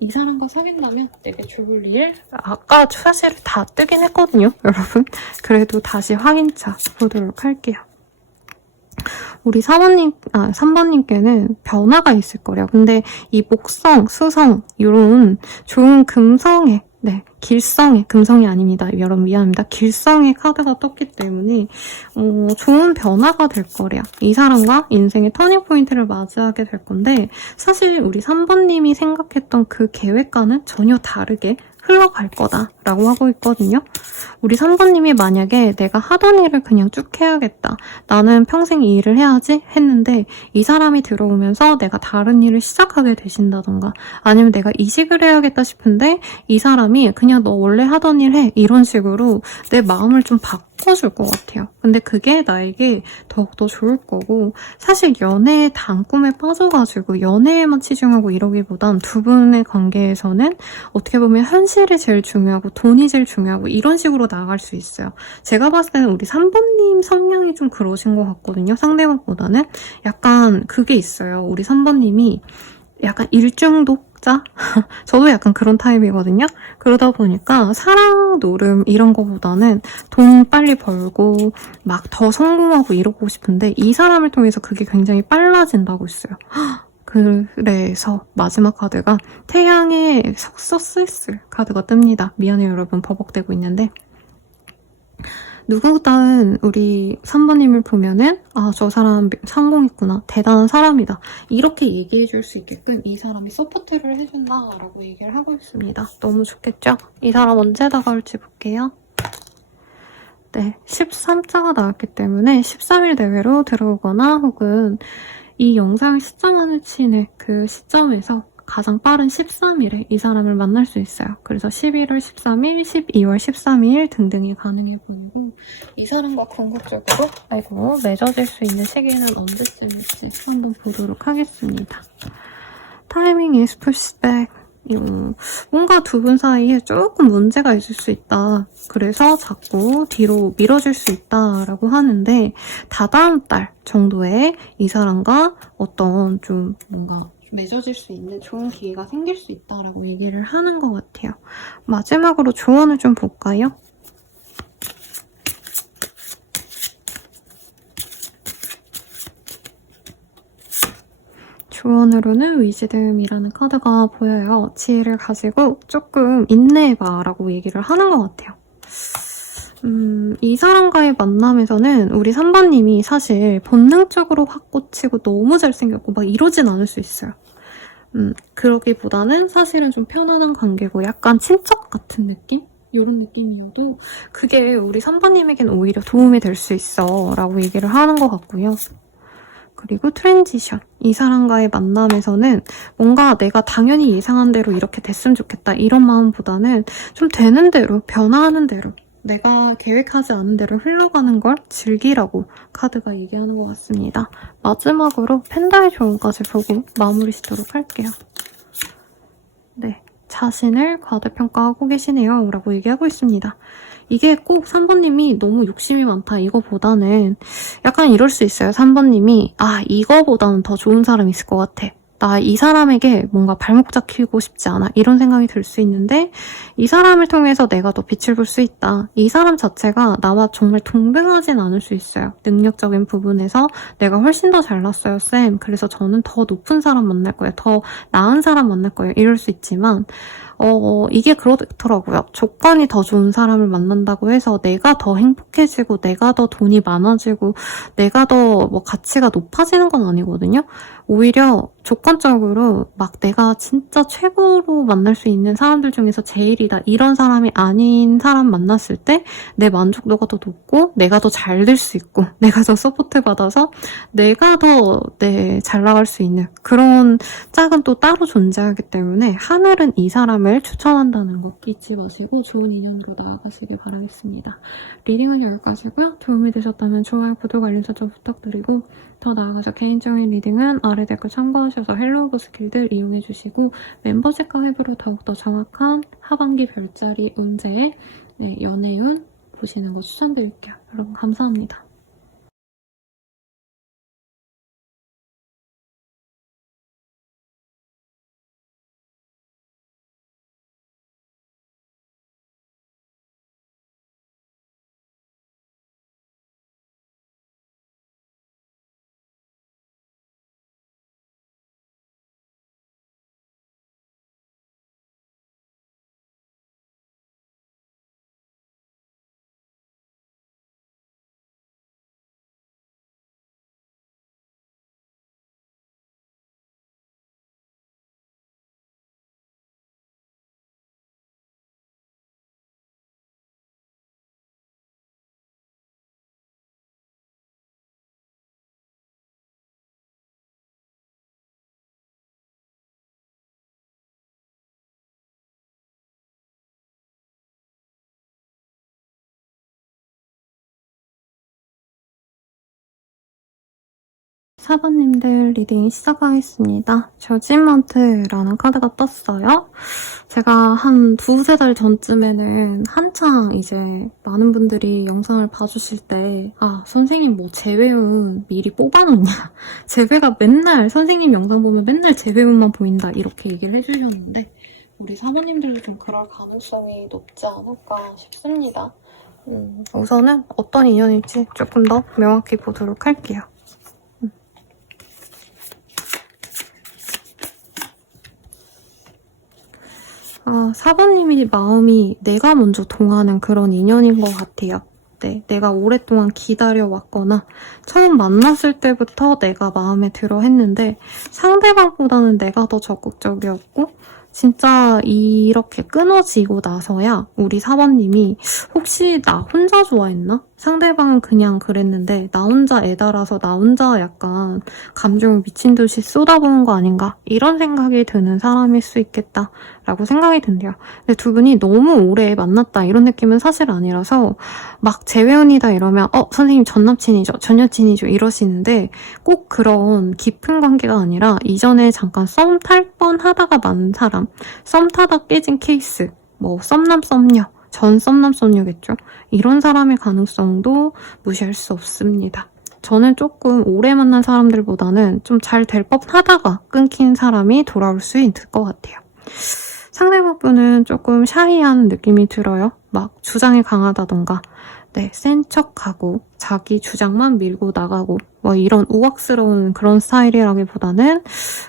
이 사람과 사귄다면 되게 좋을 일? 아까 사실 다 뜨긴 했거든요, 여러분. 그래도 다시 확인차 보도록 할게요. 우리 3번님께는 변화가 있을 거래요. 근데 이 목성, 수성, 이런 좋은 금성의, 길성의, 금성이 아닙니다. 여러분 미안합니다. 길성의 카드가 떴기 때문에 좋은 변화가 될 거래요. 이 사람과 인생의 터닝포인트를 맞이하게 될 건데 사실 우리 3번님이 생각했던 그 계획과는 전혀 다르게 흘러갈 거다라고 하고 있거든요. 우리 3번님이 만약에 내가 하던 일을 그냥 쭉 해야겠다. 나는 평생 이 일을 해야지 했는데 이 사람이 들어오면서 내가 다른 일을 시작하게 되신다던가 아니면 내가 이직을 해야겠다 싶은데 이 사람이 그냥 너 원래 하던 일 해. 이런 식으로 내 마음을 좀 바꿔줄 것 같아요. 근데 그게 나에게 더욱더 좋을 거고 사실 연애의 단꿈에 빠져가지고 연애에만 치중하고 이러기보단 두 분의 관계에서는 어떻게 보면 현실이 제일 중요하고 돈이 제일 중요하고 이런 식으로 나아갈 수 있어요. 제가 봤을 때는 우리 3번님 성향이 좀 그러신 것 같거든요. 상대방보다는 약간 그게 있어요. 우리 3번님이 약간 일중독자? 저도 약간 그런 타입이거든요. 그러다 보니까 사랑 노름 이런 거보다는 돈 빨리 벌고 막 더 성공하고 이러고 싶은데 이 사람을 통해서 그게 굉장히 빨라진다고 했어요. 그래서 마지막 카드가 태양의 석서스스 카드가 뜹니다. 미안해요 여러분 버벅대고 있는데 누구든 우리 3번님을 보면은 저 사람 성공했구나. 대단한 사람이다. 이렇게 얘기해 줄 수 있게끔 이 사람이 서포트를 해준다라고 얘기를 하고 있습니다. 너무 좋겠죠? 이 사람 언제 다가올지 볼게요. 네, 13자가 나왔기 때문에 13일 내외로 들어오거나 혹은 이 영상을 시점하는 치는 그 시점에서 가장 빠른 13일에 이 사람을 만날 수 있어요. 그래서 11월 13일, 12월 13일 등등이 가능해 보이고 이 사람과 궁극적으로 맺어질 수 있는 시기는 언제쯤일지 한번 보도록 하겠습니다. 타이밍 is pushed back. 뭔가 두 분 사이에 조금 문제가 있을 수 있다. 그래서 자꾸 뒤로 밀어줄 수 있다라고 하는데 다다음 달 정도에 이 사람과 어떤 좀 뭔가 맺어질 수 있는 좋은 기회가 생길 수 있다라고 얘기를 하는 것 같아요. 마지막으로 조언을 좀 볼까요? 조언으로는 위즈덤이라는 카드가 보여요. 지혜를 가지고 조금 인내해봐 라고 얘기를 하는 것 같아요. 이 사람과의 만남에서는 우리 3번님이 사실 본능적으로 확 꽂히고 너무 잘생겼고 막 이러진 않을 수 있어요. 그러기보다는 사실은 좀 편안한 관계고 약간 친척 같은 느낌? 이런 느낌이어도 그게 우리 3번님에겐 오히려 도움이 될 수 있어 라고 얘기를 하는 것 같고요. 그리고 트랜지션. 이 사람과의 만남에서는 뭔가 내가 당연히 예상한 대로 이렇게 됐으면 좋겠다 이런 마음보다는 좀 되는 대로 변화하는 대로 내가 계획하지 않은 대로 흘러가는 걸 즐기라고 카드가 얘기하는 것 같습니다. 마지막으로 펜다의 조언까지 보고 마무리 짓도록 할게요. 네, 자신을 과대평가하고 계시네요 라고 얘기하고 있습니다. 이게 꼭 3번님이 너무 욕심이 많다 이거보다는 약간 이럴 수 있어요. 3번님이 이거보다는 더 좋은 사람이 있을 것 같아. 나 이 사람에게 뭔가 발목 잡히고 싶지 않아. 이런 생각이 들 수 있는데 이 사람을 통해서 내가 더 빛을 볼 수 있다. 이 사람 자체가 나와 정말 동등하진 않을 수 있어요. 능력적인 부분에서 내가 훨씬 더 잘났어요, 쌤. 그래서 저는 더 높은 사람 만날 거예요. 더 나은 사람 만날 거예요. 이럴 수 있지만 이게 그렇더라고요. 조건이 더 좋은 사람을 만난다고 해서 내가 더 행복해지고 내가 더 돈이 많아지고 내가 더 뭐 가치가 높아지는 건 아니거든요. 오히려 조건적으로 막 내가 진짜 최고로 만날 수 있는 사람들 중에서 제일이다. 이런 사람이 아닌 사람 만났을 때 내 만족도가 더 높고 내가 더 잘 될 수 있고 내가 더 서포트 받아서 내가 더 잘 나갈 수 있는 그런 짝은 또 따로 존재하기 때문에 하늘은 이 사람을 사람을 추천한다는 거 잊지 마시고 좋은 인연으로 나아가시길 바라겠습니다. 리딩은 여기까지고요. 도움이 되셨다면 좋아요, 구독, 알림 설정 부탁드리고 더 나아가서 개인적인 리딩은 아래 댓글 참고하셔서 헬로우보스 길드 이용해주시고 멤버십 가입으로 더욱더 정확한 하반기 별자리 운세, 연애운 보시는 거 추천드릴게요. 여러분 감사합니다. 사번님들 리딩 시작하겠습니다. 저지먼트라는 카드가 떴어요. 제가 한 두세 달 전쯤에는 한창 이제 많은 분들이 영상을 봐주실 때 선생님 뭐 재회운 미리 뽑아놓냐. 재회가 맨날 선생님 영상 보면 맨날 재회운만 보인다 이렇게 얘기를 해주셨는데 우리 사모님들도 좀 그럴 가능성이 높지 않을까 싶습니다. 우선은 어떤 인연일지 조금 더 명확히 보도록 할게요. 사번님이 마음이 내가 먼저 동하는 그런 인연인 것 같아요. 네, 내가 오랫동안 기다려왔거나 처음 만났을 때부터 내가 마음에 들어 했는데 상대방보다는 내가 더 적극적이었고 진짜 이렇게 끊어지고 나서야 우리 사번님이 혹시 나 혼자 좋아했나? 상대방은 그냥 그랬는데 나 혼자 애달아서 나 혼자 약간 감정을 미친 듯이 쏟아부은 거 아닌가? 이런 생각이 드는 사람일 수 있겠다 라고 생각이 든대요. 근데 두 분이 너무 오래 만났다 이런 느낌은 사실 아니라서 막 재회원이다 이러면 선생님 전 남친이죠, 전 여친이죠 이러시는데 꼭 그런 깊은 관계가 아니라 이전에 잠깐 썸 탈 뻔 하다가 만난 사람, 썸 타다 깨진 케이스, 뭐 썸남 썸녀, 전 썸남 썸녀겠죠. 이런 사람의 가능성도 무시할 수 없습니다. 저는 조금 오래 만난 사람들보다는 좀 잘 될 법 하다가 끊긴 사람이 돌아올 수 있을 것 같아요. 상대방분은 조금 샤이한 느낌이 들어요. 막 주장이 강하다던가 센 척하고 자기 주장만 밀고 나가고 뭐 이런 우악스러운 그런 스타일이라기보다는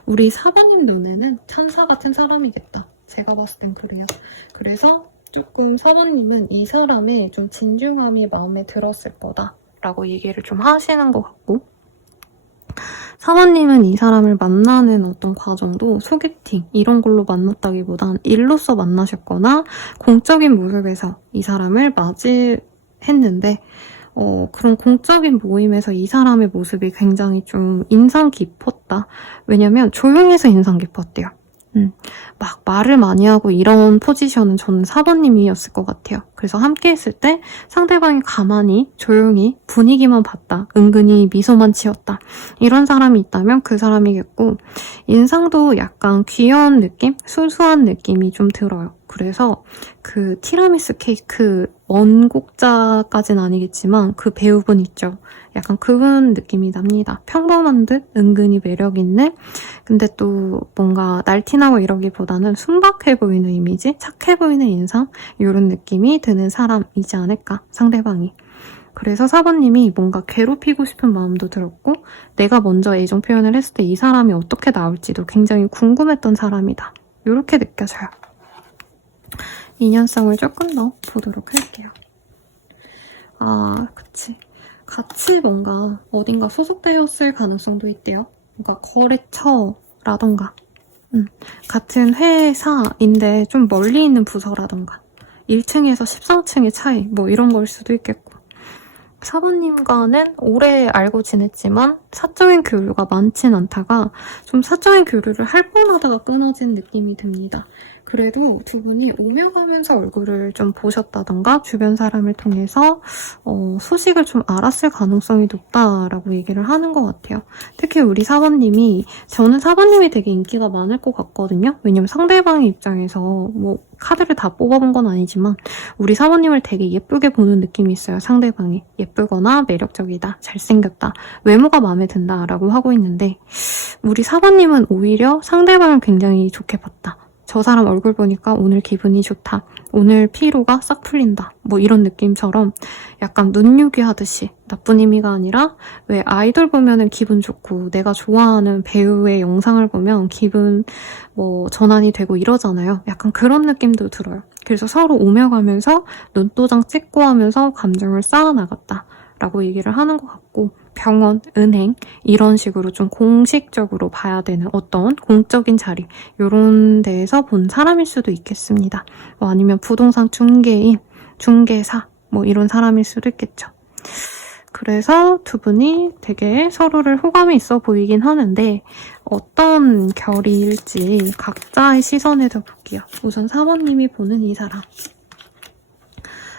우리 사번님 눈에는 천사 같은 사람이겠다. 제가 봤을 땐 그래요. 그래서 조금 사번님은 이 사람의 좀 진중함이 마음에 들었을 거다라고 얘기를 좀 하시는 것 같고 사모님은 이 사람을 만나는 어떤 과정도 소개팅 이런 걸로 만났다기보단 일로서 만나셨거나 공적인 모습에서 이 사람을 맞이했는데 그런 공적인 모임에서 이 사람의 모습이 굉장히 좀 인상 깊었다. 왜냐면 조용해서 인상 깊었대요. 막 말을 많이 하고 이런 포지션은 저는 사번님이었을 것 같아요. 그래서 함께 했을 때 상대방이 가만히 조용히 분위기만 봤다. 은근히 미소만 지었다. 이런 사람이 있다면 그 사람이겠고 인상도 약간 귀여운 느낌? 수수한 느낌이 좀 들어요. 그래서 그 티라미수 케이크 원곡자까지는 아니겠지만 그 배우분 있죠. 약간 그분 느낌이 납니다. 평범한 듯 은근히 매력있는 근데 또 뭔가 날티나고 이러기보다는 순박해 보이는 이미지, 착해 보이는 인상 이런 느낌이 드는 사람이지 않을까 상대방이. 그래서 사번님이 뭔가 괴롭히고 싶은 마음도 들었고 내가 먼저 애정 표현을 했을 때 이 사람이 어떻게 나올지도 굉장히 궁금했던 사람이다. 이렇게 느껴져요. 인연성을 조금 더 보도록 할게요. 그치. 같이 뭔가 어딘가 소속되었을 가능성도 있대요. 뭔가 거래처라던가 같은 회사인데 좀 멀리 있는 부서라던가 1층에서 13층의 차이 뭐 이런 걸 수도 있겠고 사부님과는 오래 알고 지냈지만 사적인 교류가 많진 않다가 좀 사적인 교류를 할 뻔하다가 끊어진 느낌이 듭니다. 그래도 두 분이 오며 가면서 얼굴을 좀 보셨다던가 주변 사람을 통해서 소식을 좀 알았을 가능성이 높다라고 얘기를 하는 것 같아요. 특히 우리 사번님이, 저는 사번님이 되게 인기가 많을 것 같거든요. 왜냐면 상대방의 입장에서 뭐 카드를 다 뽑아본 건 아니지만 우리 사번님을 되게 예쁘게 보는 느낌이 있어요. 상대방이 예쁘거나 매력적이다, 잘생겼다, 외모가 마음에 든다 라고 하고 있는데, 우리 사번님은 오히려 상대방을 굉장히 좋게 봤다. 저 사람 얼굴 보니까 오늘 기분이 좋다, 오늘 피로가 싹 풀린다, 뭐 이런 느낌처럼 약간 눈요기 하듯이, 나쁜 의미가 아니라 왜 아이돌 보면은 기분 좋고 내가 좋아하는 배우의 영상을 보면 기분 뭐 전환이 되고 이러잖아요. 약간 그런 느낌도 들어요. 그래서 서로 오며 가면서 눈도장 찍고 하면서 감정을 쌓아나갔다 라고 얘기를 하는 것 같고, 병원, 은행 이런 식으로 좀 공식적으로 봐야 되는 어떤 공적인 자리, 이런 데에서 본 사람일 수도 있겠습니다. 뭐 아니면 부동산 중개인, 중개사 뭐 이런 사람일 수도 있겠죠. 그래서 두 분이 되게 서로를 호감이 있어 보이긴 하는데 어떤 결일지 각자의 시선에서 볼게요. 우선 사모님이 보는 이 사람,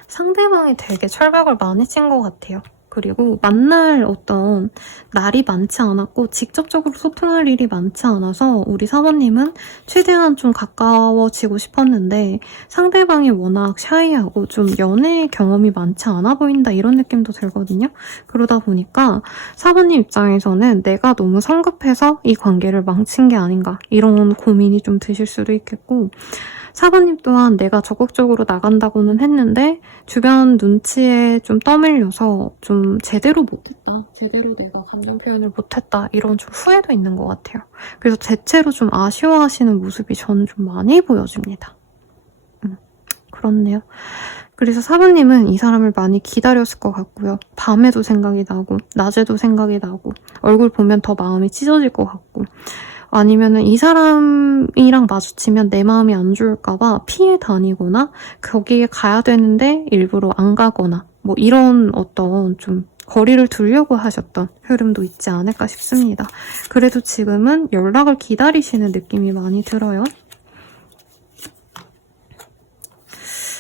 상대방이 되게 철벽을 많이 친 것 같아요. 그리고 만날 어떤 날이 많지 않았고 직접적으로 소통할 일이 많지 않아서 우리 사모님은 최대한 좀 가까워지고 싶었는데 상대방이 워낙 샤이하고 좀 연애 경험이 많지 않아 보인다, 이런 느낌도 들거든요. 그러다 보니까 사모님 입장에서는 내가 너무 성급해서 이 관계를 망친 게 아닌가, 이런 고민이 좀 드실 수도 있겠고, 사부님 또한 내가 적극적으로 나간다고는 했는데 주변 눈치에 좀 떠밀려서 좀 제대로 못했다, 제대로 내가 감정 표현을 못했다, 이런 좀 후회도 있는 것 같아요. 그래서 대체로 좀 아쉬워하시는 모습이 저는 좀 많이 보여집니다. 그렇네요. 그래서 사부님은 이 사람을 많이 기다렸을 것 같고요. 밤에도 생각이 나고 낮에도 생각이 나고 얼굴 보면 더 마음이 찢어질 것 같고, 아니면은 이 사람이랑 마주치면 내 마음이 안 좋을까봐 피해 다니거나 거기에 가야 되는데 일부러 안 가거나 뭐 이런 어떤 좀 거리를 두려고 하셨던 흐름도 있지 않을까 싶습니다. 그래도 지금은 연락을 기다리시는 느낌이 많이 들어요.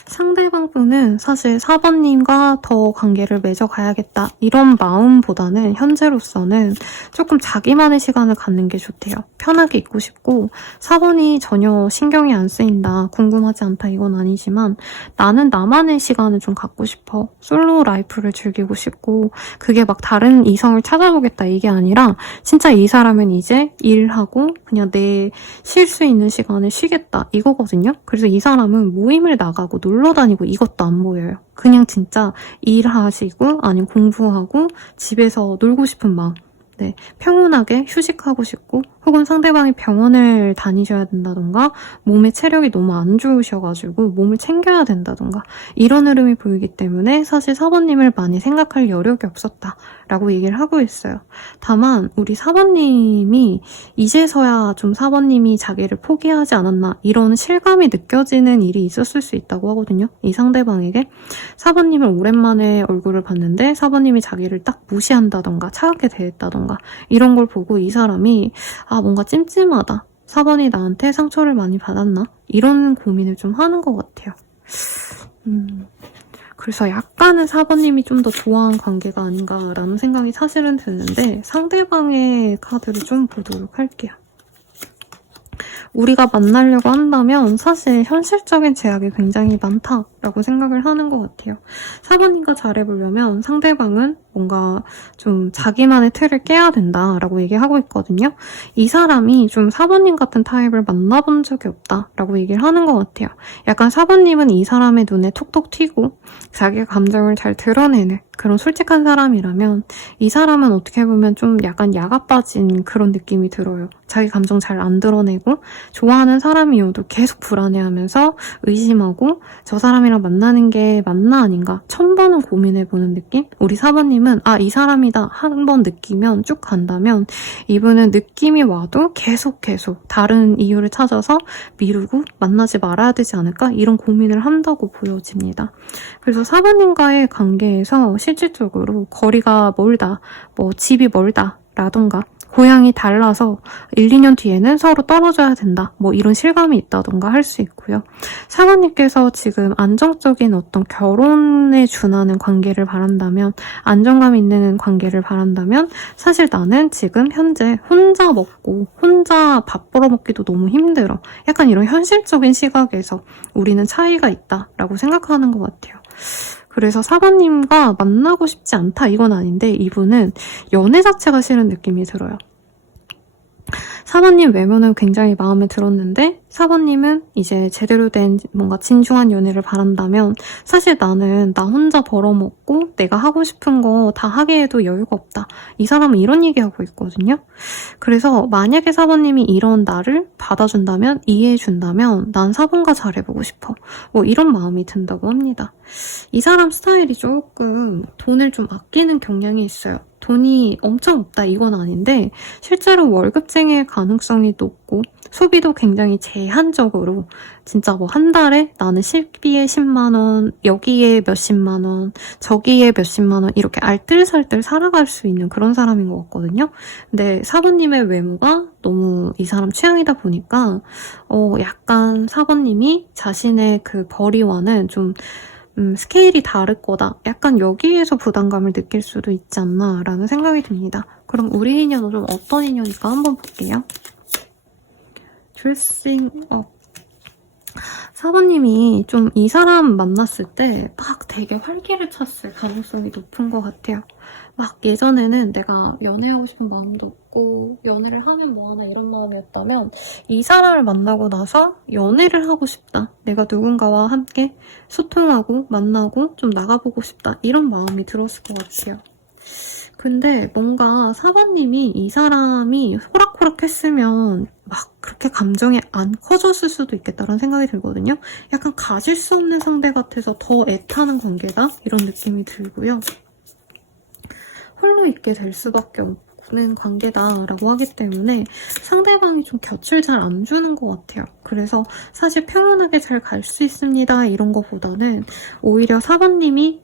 상대방 분은 사실 4번님과 더 관계를 맺어가야겠다, 이런 마음보다는 현재로서는 조금 자기만의 시간을 갖는 게 좋대요. 편하게 있고 싶고, 4번이 전혀 신경이 안 쓰인다, 궁금하지 않다 이건 아니지만 나는 나만의 시간을 좀 갖고 싶어, 솔로 라이프를 즐기고 싶고, 그게 막 다른 이성을 찾아보겠다 이게 아니라 진짜 이 사람은 이제 일하고 그냥 내 쉴 수 있는 시간을 쉬겠다 이거거든요. 그래서 이 사람은 모임을 나가고 놀러 다니고 이것도 안 보여요. 그냥 진짜 일하시고 아니면 공부하고 집에서 놀고 싶은 마음, 네, 평온하게 휴식하고 싶고, 혹은 상대방이 병원을 다니셔야 된다던가 몸의 체력이 너무 안 좋으셔가지고 몸을 챙겨야 된다던가 이런 흐름이 보이기 때문에 사실 사번님을 많이 생각할 여력이 없었다라고 얘기를 하고 있어요. 다만 우리 사번님이 이제서야 좀 사번님이 자기를 포기하지 않았나, 이런 실감이 느껴지는 일이 있었을 수 있다고 하거든요. 이 상대방에게 사번님을 오랜만에 얼굴을 봤는데 사번님이 자기를 딱 무시한다던가 차갑게 대했다던가 이런 걸 보고 이 사람이 뭔가 찜찜하다, 4번이 나한테 상처를 많이 받았나, 이런 고민을 좀 하는 것 같아요. 그래서 약간은 4번님이 좀 더 좋아한 관계가 아닌가라는 생각이 사실은 드는데, 상대방의 카드를 좀 보도록 할게요. 우리가 만나려고 한다면 사실 현실적인 제약이 굉장히 많다라고 생각을 하는 것 같아요. 4번님과 잘해보려면 상대방은 뭔가 좀 자기만의 틀을 깨야 된다라고 얘기하고 있거든요. 이 사람이 좀 4번님 같은 타입을 만나본 적이 없다라고 얘기를 하는 것 같아요. 약간 4번님은 이 사람의 눈에 톡톡 튀고 자기 감정을 잘 드러내는 그런 솔직한 사람이라면, 이 사람은 어떻게 보면 좀 약간 야가 빠진 그런 느낌이 들어요. 자기 감정 잘 안 드러내고 좋아하는 사람이어도 계속 불안해하면서 의심하고 저 사람이랑 만나는 게 맞나 아닌가 1000번은 고민해보는 느낌? 우리 4번님은 이 사람이다 한 번 느끼면 쭉 간다면, 이분은 느낌이 와도 계속 다른 이유를 찾아서 미루고 만나지 말아야 되지 않을까, 이런 고민을 한다고 보여집니다. 그래서 4번님과의 관계에서 실질적으로 거리가 멀다, 뭐 집이 멀다 라던가 고향이 달라서 1, 2년 뒤에는 서로 떨어져야 된다. 뭐 이런 실감이 있다던가 할 수 있고요. 사모님께서 지금 안정적인 어떤 결혼에 준하는 관계를 바란다면, 안정감 있는 관계를 바란다면 사실 나는 지금 현재 혼자 먹고 혼자 밥 벌어먹기도 너무 힘들어. 약간 이런 현실적인 시각에서 우리는 차이가 있다라고 생각하는 것 같아요. 그래서 사모님과 만나고 싶지 않다 이건 아닌데 이분은 연애 자체가 싫은 느낌이 들어요. 사모님 외모는 굉장히 마음에 들었는데 사모님은 이제 제대로 된 뭔가 진중한 연애를 바란다면 사실 나는 나 혼자 벌어먹고 내가 하고 싶은 거 다 하기에도 여유가 없다. 이 사람은 이런 얘기하고 있거든요. 그래서 만약에 사모님이 이런 나를 받아준다면, 이해해준다면 난 사본가 잘해보고 싶어. 뭐 이런 마음이 든다고 합니다. 이 사람 스타일이 조금 돈을 좀 아끼는 경향이 있어요. 돈이 엄청 없다 이건 아닌데 실제로 월급쟁이일 가능성이 높고 소비도 굉장히 제한적으로 진짜 뭐 한 달에 나는 식비에 10만 원, 여기에 몇십만 원, 저기에 몇십만 원 이렇게 알뜰살뜰 살아갈 수 있는 그런 사람인 것 같거든요. 근데 사부님의 외모가 너무 이 사람 취향이다 보니까 약간 사부님이 자신의 그 벌이와는 좀 스케일이 다를 거다. 약간 여기에서 부담감을 느낄 수도 있지 않나 라는 생각이 듭니다. 그럼 우리 인연은 좀 어떤 인연일까 한번 볼게요. 드레싱 업. 사부님이 좀 이 사람 만났을 때 막 되게 활기를 찼을 가능성이 높은 것 같아요. 막 예전에는 내가 연애하고 싶은 마음도 없고 연애를 하면 뭐하나 이런 마음이었다면 이 사람을 만나고 나서 연애를 하고 싶다. 내가 누군가와 함께 소통하고 만나고 좀 나가보고 싶다. 이런 마음이 들었을 것 같아요. 근데 뭔가 사부님이 이 사람이 호락호락했으면 막 그렇게 감정이 안 커졌을 수도 있겠다라는 생각이 들거든요. 약간 가질 수 없는 상대 같아서 더 애타는 관계다? 이런 느낌이 들고요. 홀로 있게 될 수밖에 없는 관계다라고 하기 때문에 상대방이 좀 곁을 잘 안 주는 것 같아요. 그래서 사실 평온하게 잘 갈 수 있습니다 이런 거보다는 오히려 사부님이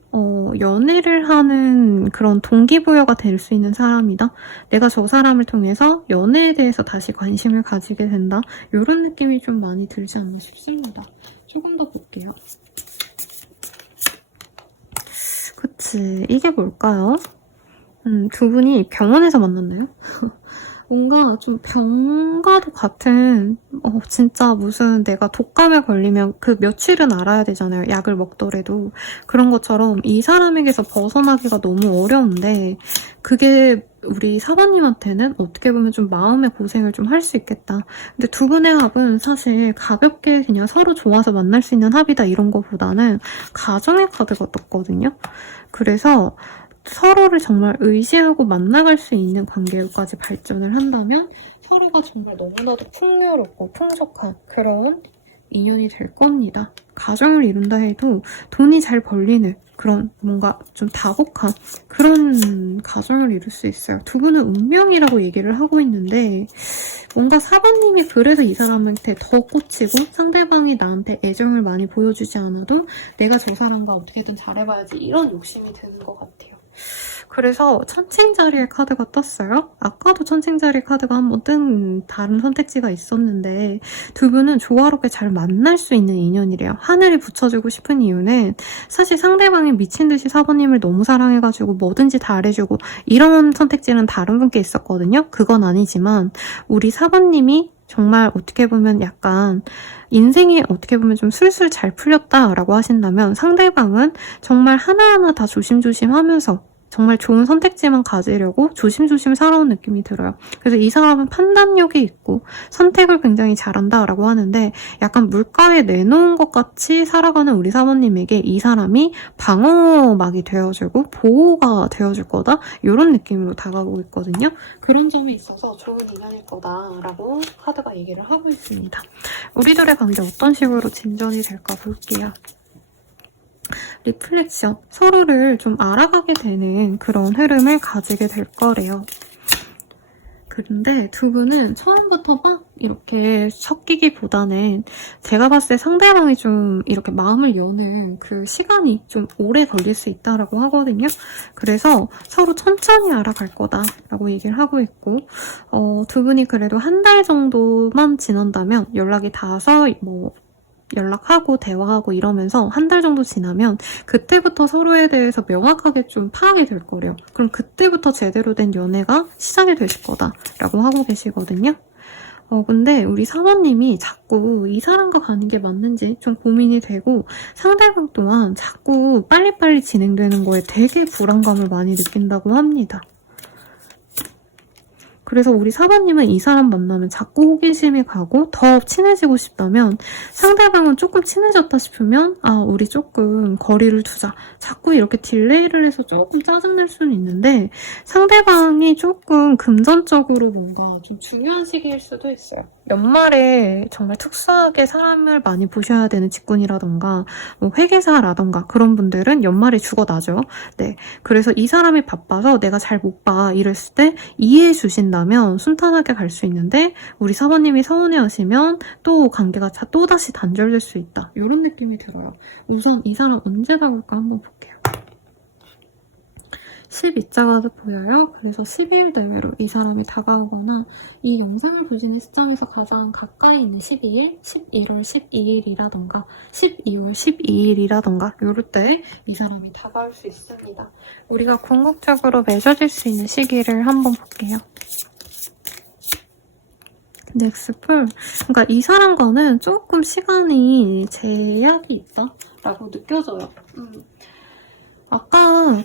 연애를 하는 그런 동기부여가 될 수 있는 사람이다. 내가 저 사람을 통해서 연애에 대해서 다시 관심을 가지게 된다. 이런 느낌이 좀 많이 들지 않나 싶습니다. 조금 더 볼게요. 그치, 이게 뭘까요? 두 분이 병원에서 만났나요? 뭔가 좀 병과도 같은 진짜 무슨 내가 독감에 걸리면 그 며칠은 알아야 되잖아요. 약을 먹더라도. 그런 것처럼 이 사람에게서 벗어나기가 너무 어려운데 그게 우리 사부님한테는 어떻게 보면 좀 마음의 고생을 좀 할 수 있겠다. 근데 두 분의 합은 사실 가볍게 그냥 서로 좋아서 만날 수 있는 합이다 이런 거보다는 가정의 카드가 떴거든요. 그래서 서로를 정말 의지하고 만나갈 수 있는 관계까지 발전을 한다면 서로가 정말 너무나도 풍요롭고 풍족한 그런 인연이 될 겁니다. 가정을 이룬다 해도 돈이 잘 벌리는 그런 뭔가 좀 다복한 그런 가정을 이룰 수 있어요. 두 분은 운명이라고 얘기를 하고 있는데 뭔가 사부님이 그래서 이 사람한테 더 꽂히고 상대방이 나한테 애정을 많이 보여주지 않아도 내가 저 사람과 어떻게든 잘해봐야지 이런 욕심이 드는 것 같아요. 그래서 천칭자리의 카드가 떴어요. 아까도 천칭자리 카드가 한번 뜬 다른 선택지가 있었는데 두 분은 조화롭게 잘 만날 수 있는 인연이래요. 하늘이 붙여주고 싶은 이유는 사실 상대방이 미친 듯이 사부님을 너무 사랑해가지고 뭐든지 다 잘해주고 이런 선택지는 다른 분께 있었거든요. 그건 아니지만 우리 사부님이 정말 어떻게 보면 약간 인생이 어떻게 보면 좀 술술 잘 풀렸다라고 하신다면 상대방은 정말 하나하나 다 조심조심 하면서 정말 좋은 선택지만 가지려고 조심조심 살아온 느낌이 들어요. 그래서 이 사람은 판단력이 있고 선택을 굉장히 잘한다라고 하는데 약간 물가에 내놓은 것 같이 살아가는 우리 사모님에게 이 사람이 방어막이 되어주고 보호가 되어줄 거다 이런 느낌으로 다가오고 있거든요. 그런 점이 있어서 좋은 인연일 거다라고 카드가 얘기를 하고 있습니다. 우리들의 관계 어떤 식으로 진전이 될까 볼게요. 리플렉션, 서로를 좀 알아가게 되는 그런 흐름을 가지게 될 거래요. 근데 두 분은 처음부터 막 이렇게 섞이기보다는 제가 봤을 때 상대방이 좀 이렇게 마음을 여는 그 시간이 좀 오래 걸릴 수 있다라고 하거든요. 그래서 서로 천천히 알아갈 거다라고 얘기를 하고 있고, 두 분이 그래도 한 달 정도만 지난다면 연락이 닿아서 뭐 연락하고 대화하고 이러면서 한 달 정도 지나면 그때부터 서로에 대해서 명확하게 좀 파악이 될 거래요. 그럼 그때부터 제대로 된 연애가 시작이 되실 거다라고 하고 계시거든요. 근데 우리 사모님이 자꾸 이 사람과 가는 게 맞는지 좀 고민이 되고 상대방 또한 자꾸 빨리빨리 진행되는 거에 되게 불안감을 많이 느낀다고 합니다. 그래서 우리 사모님은 이 사람 만나면 자꾸 호기심이 가고 더 친해지고 싶다면 상대방은 조금 친해졌다 싶으면 우리 조금 거리를 두자. 자꾸 이렇게 딜레이를 해서 조금 짜증낼 수는 있는데 상대방이 조금 금전적으로 뭔가 좀 중요한 시기일 수도 있어요. 연말에 정말 특수하게 사람을 많이 보셔야 되는 직군이라던가 뭐 회계사라던가 그런 분들은 연말에 죽어나죠. 네, 그래서 이 사람이 바빠서 내가 잘 못 봐 이랬을 때 이해해 주신다면 순탄하게 갈 수 있는데 우리 사모님이 서운해하시면 또 관계가 또다시 단절될 수 있다. 이런 느낌이 들어요. 우선 이 사람 언제 다가올까 한번 볼게요. 12자가 보여요. 그래서 12일 내외로 이 사람이 다가오거나 이 영상을 보시는 시점에서 가장 가까이 있는 12일, 11월 12일이라던가 12월 12일이라던가 이럴 때 이 사람이 다가올 수 있습니다. 우리가 궁극적으로 맺어질 수 있는 시기를 한번 볼게요. 넥스풀. 그러니까 이 사람과는 조금 시간이 제약이 있다라고 느껴져요. 아까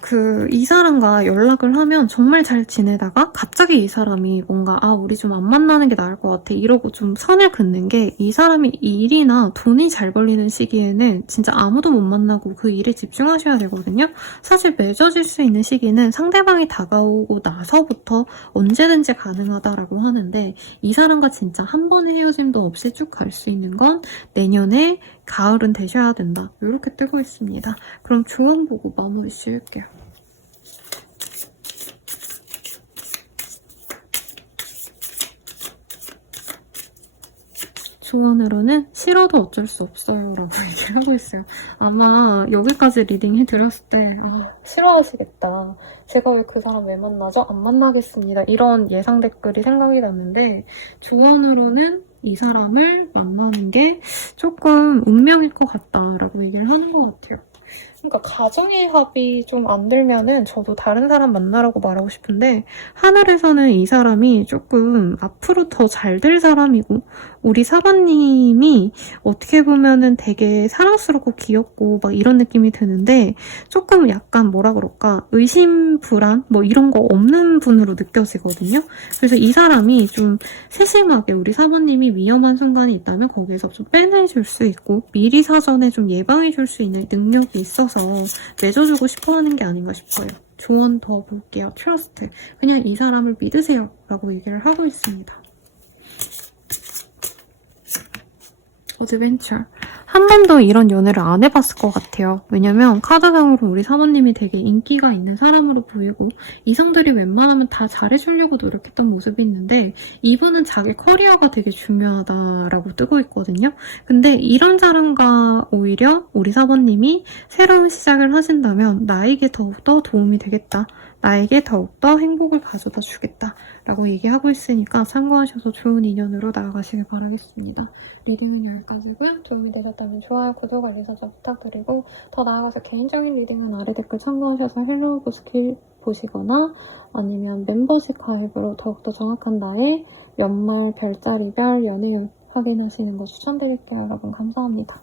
이 사람과 연락을 하면 정말 잘 지내다가 갑자기 이 사람이 뭔가 우리 좀 안 만나는 게 나을 것 같아 이러고 좀 선을 긋는 게 이 사람이 일이나 돈이 잘 벌리는 시기에는 진짜 아무도 못 만나고 그 일에 집중하셔야 되거든요. 사실 맺어질 수 있는 시기는 상대방이 다가오고 나서부터 언제든지 가능하다라고 하는데 이 사람과 진짜 한 번의 헤어짐도 없이 쭉 갈 수 있는 건 내년에 가을은 되셔야 된다. 이렇게 뜨고 있습니다. 그럼 조언 보고 마무리 씌울게요. 조언으로는 싫어도 어쩔 수 없어요 라고 얘기를 하고 있어요. 아마 여기까지 리딩 해드렸을 때 싫어하시겠다. 제가 왜 그 사람 왜 만나죠? 안 만나겠습니다. 이런 예상 댓글이 생각이 났는데 조언으로는 이 사람을 만나는 게 조금 운명일 것 같다라고 얘기를 하는 것 같아요. 그러니까 가정의 합이 좀 안 들면은 저도 다른 사람 만나라고 말하고 싶은데 하늘에서는 이 사람이 조금 앞으로 더 잘 될 사람이고 우리 사바님이 어떻게 보면은 되게 사랑스럽고 귀엽고 막 이런 느낌이 드는데 조금 약간 뭐라 그럴까 의심 불안 뭐 이런 거 없는 분으로 느껴지거든요. 그래서 이 사람이 좀 세심하게 우리 사모님이 위험한 순간이 있다면 거기에서 좀 빼내줄 수 있고 미리 사전에 좀 예방해줄 수 있는 능력이 있어서 맺어주고 싶어하는 게 아닌가 싶어요. 조언 더 볼게요. 트러스트. 그냥 이 사람을 믿으세요 라고 얘기를 하고 있습니다. 어드벤처. 한 번도 이런 연애를 안 해봤을 것 같아요. 왜냐면 카드상으로 우리 사모님이 되게 인기가 있는 사람으로 보이고 이성들이 웬만하면 다 잘해주려고 노력했던 모습이 있는데 이분은 자기 커리어가 되게 중요하다라고 뜨고 있거든요. 근데 이런 사람과 오히려 우리 사모님이 새로운 시작을 하신다면 나에게 더욱더 도움이 되겠다. 나에게 더욱더 행복을 가져다 주겠다 라고 얘기하고 있으니까 참고하셔서 좋은 인연으로 나아가시길 바라겠습니다. 리딩은 여기까지고요. 도움이 되셨다면 좋아요, 구독, 알림 설정 부탁드리고 더 나아가서 개인적인 리딩은 아래 댓글 참고하셔서 헬로우 보스킬 보시거나 아니면 멤버십 가입으로 더욱더 정확한 나의 연말 별자리별 연애운 확인하시는 거 추천드릴게요. 여러분 감사합니다.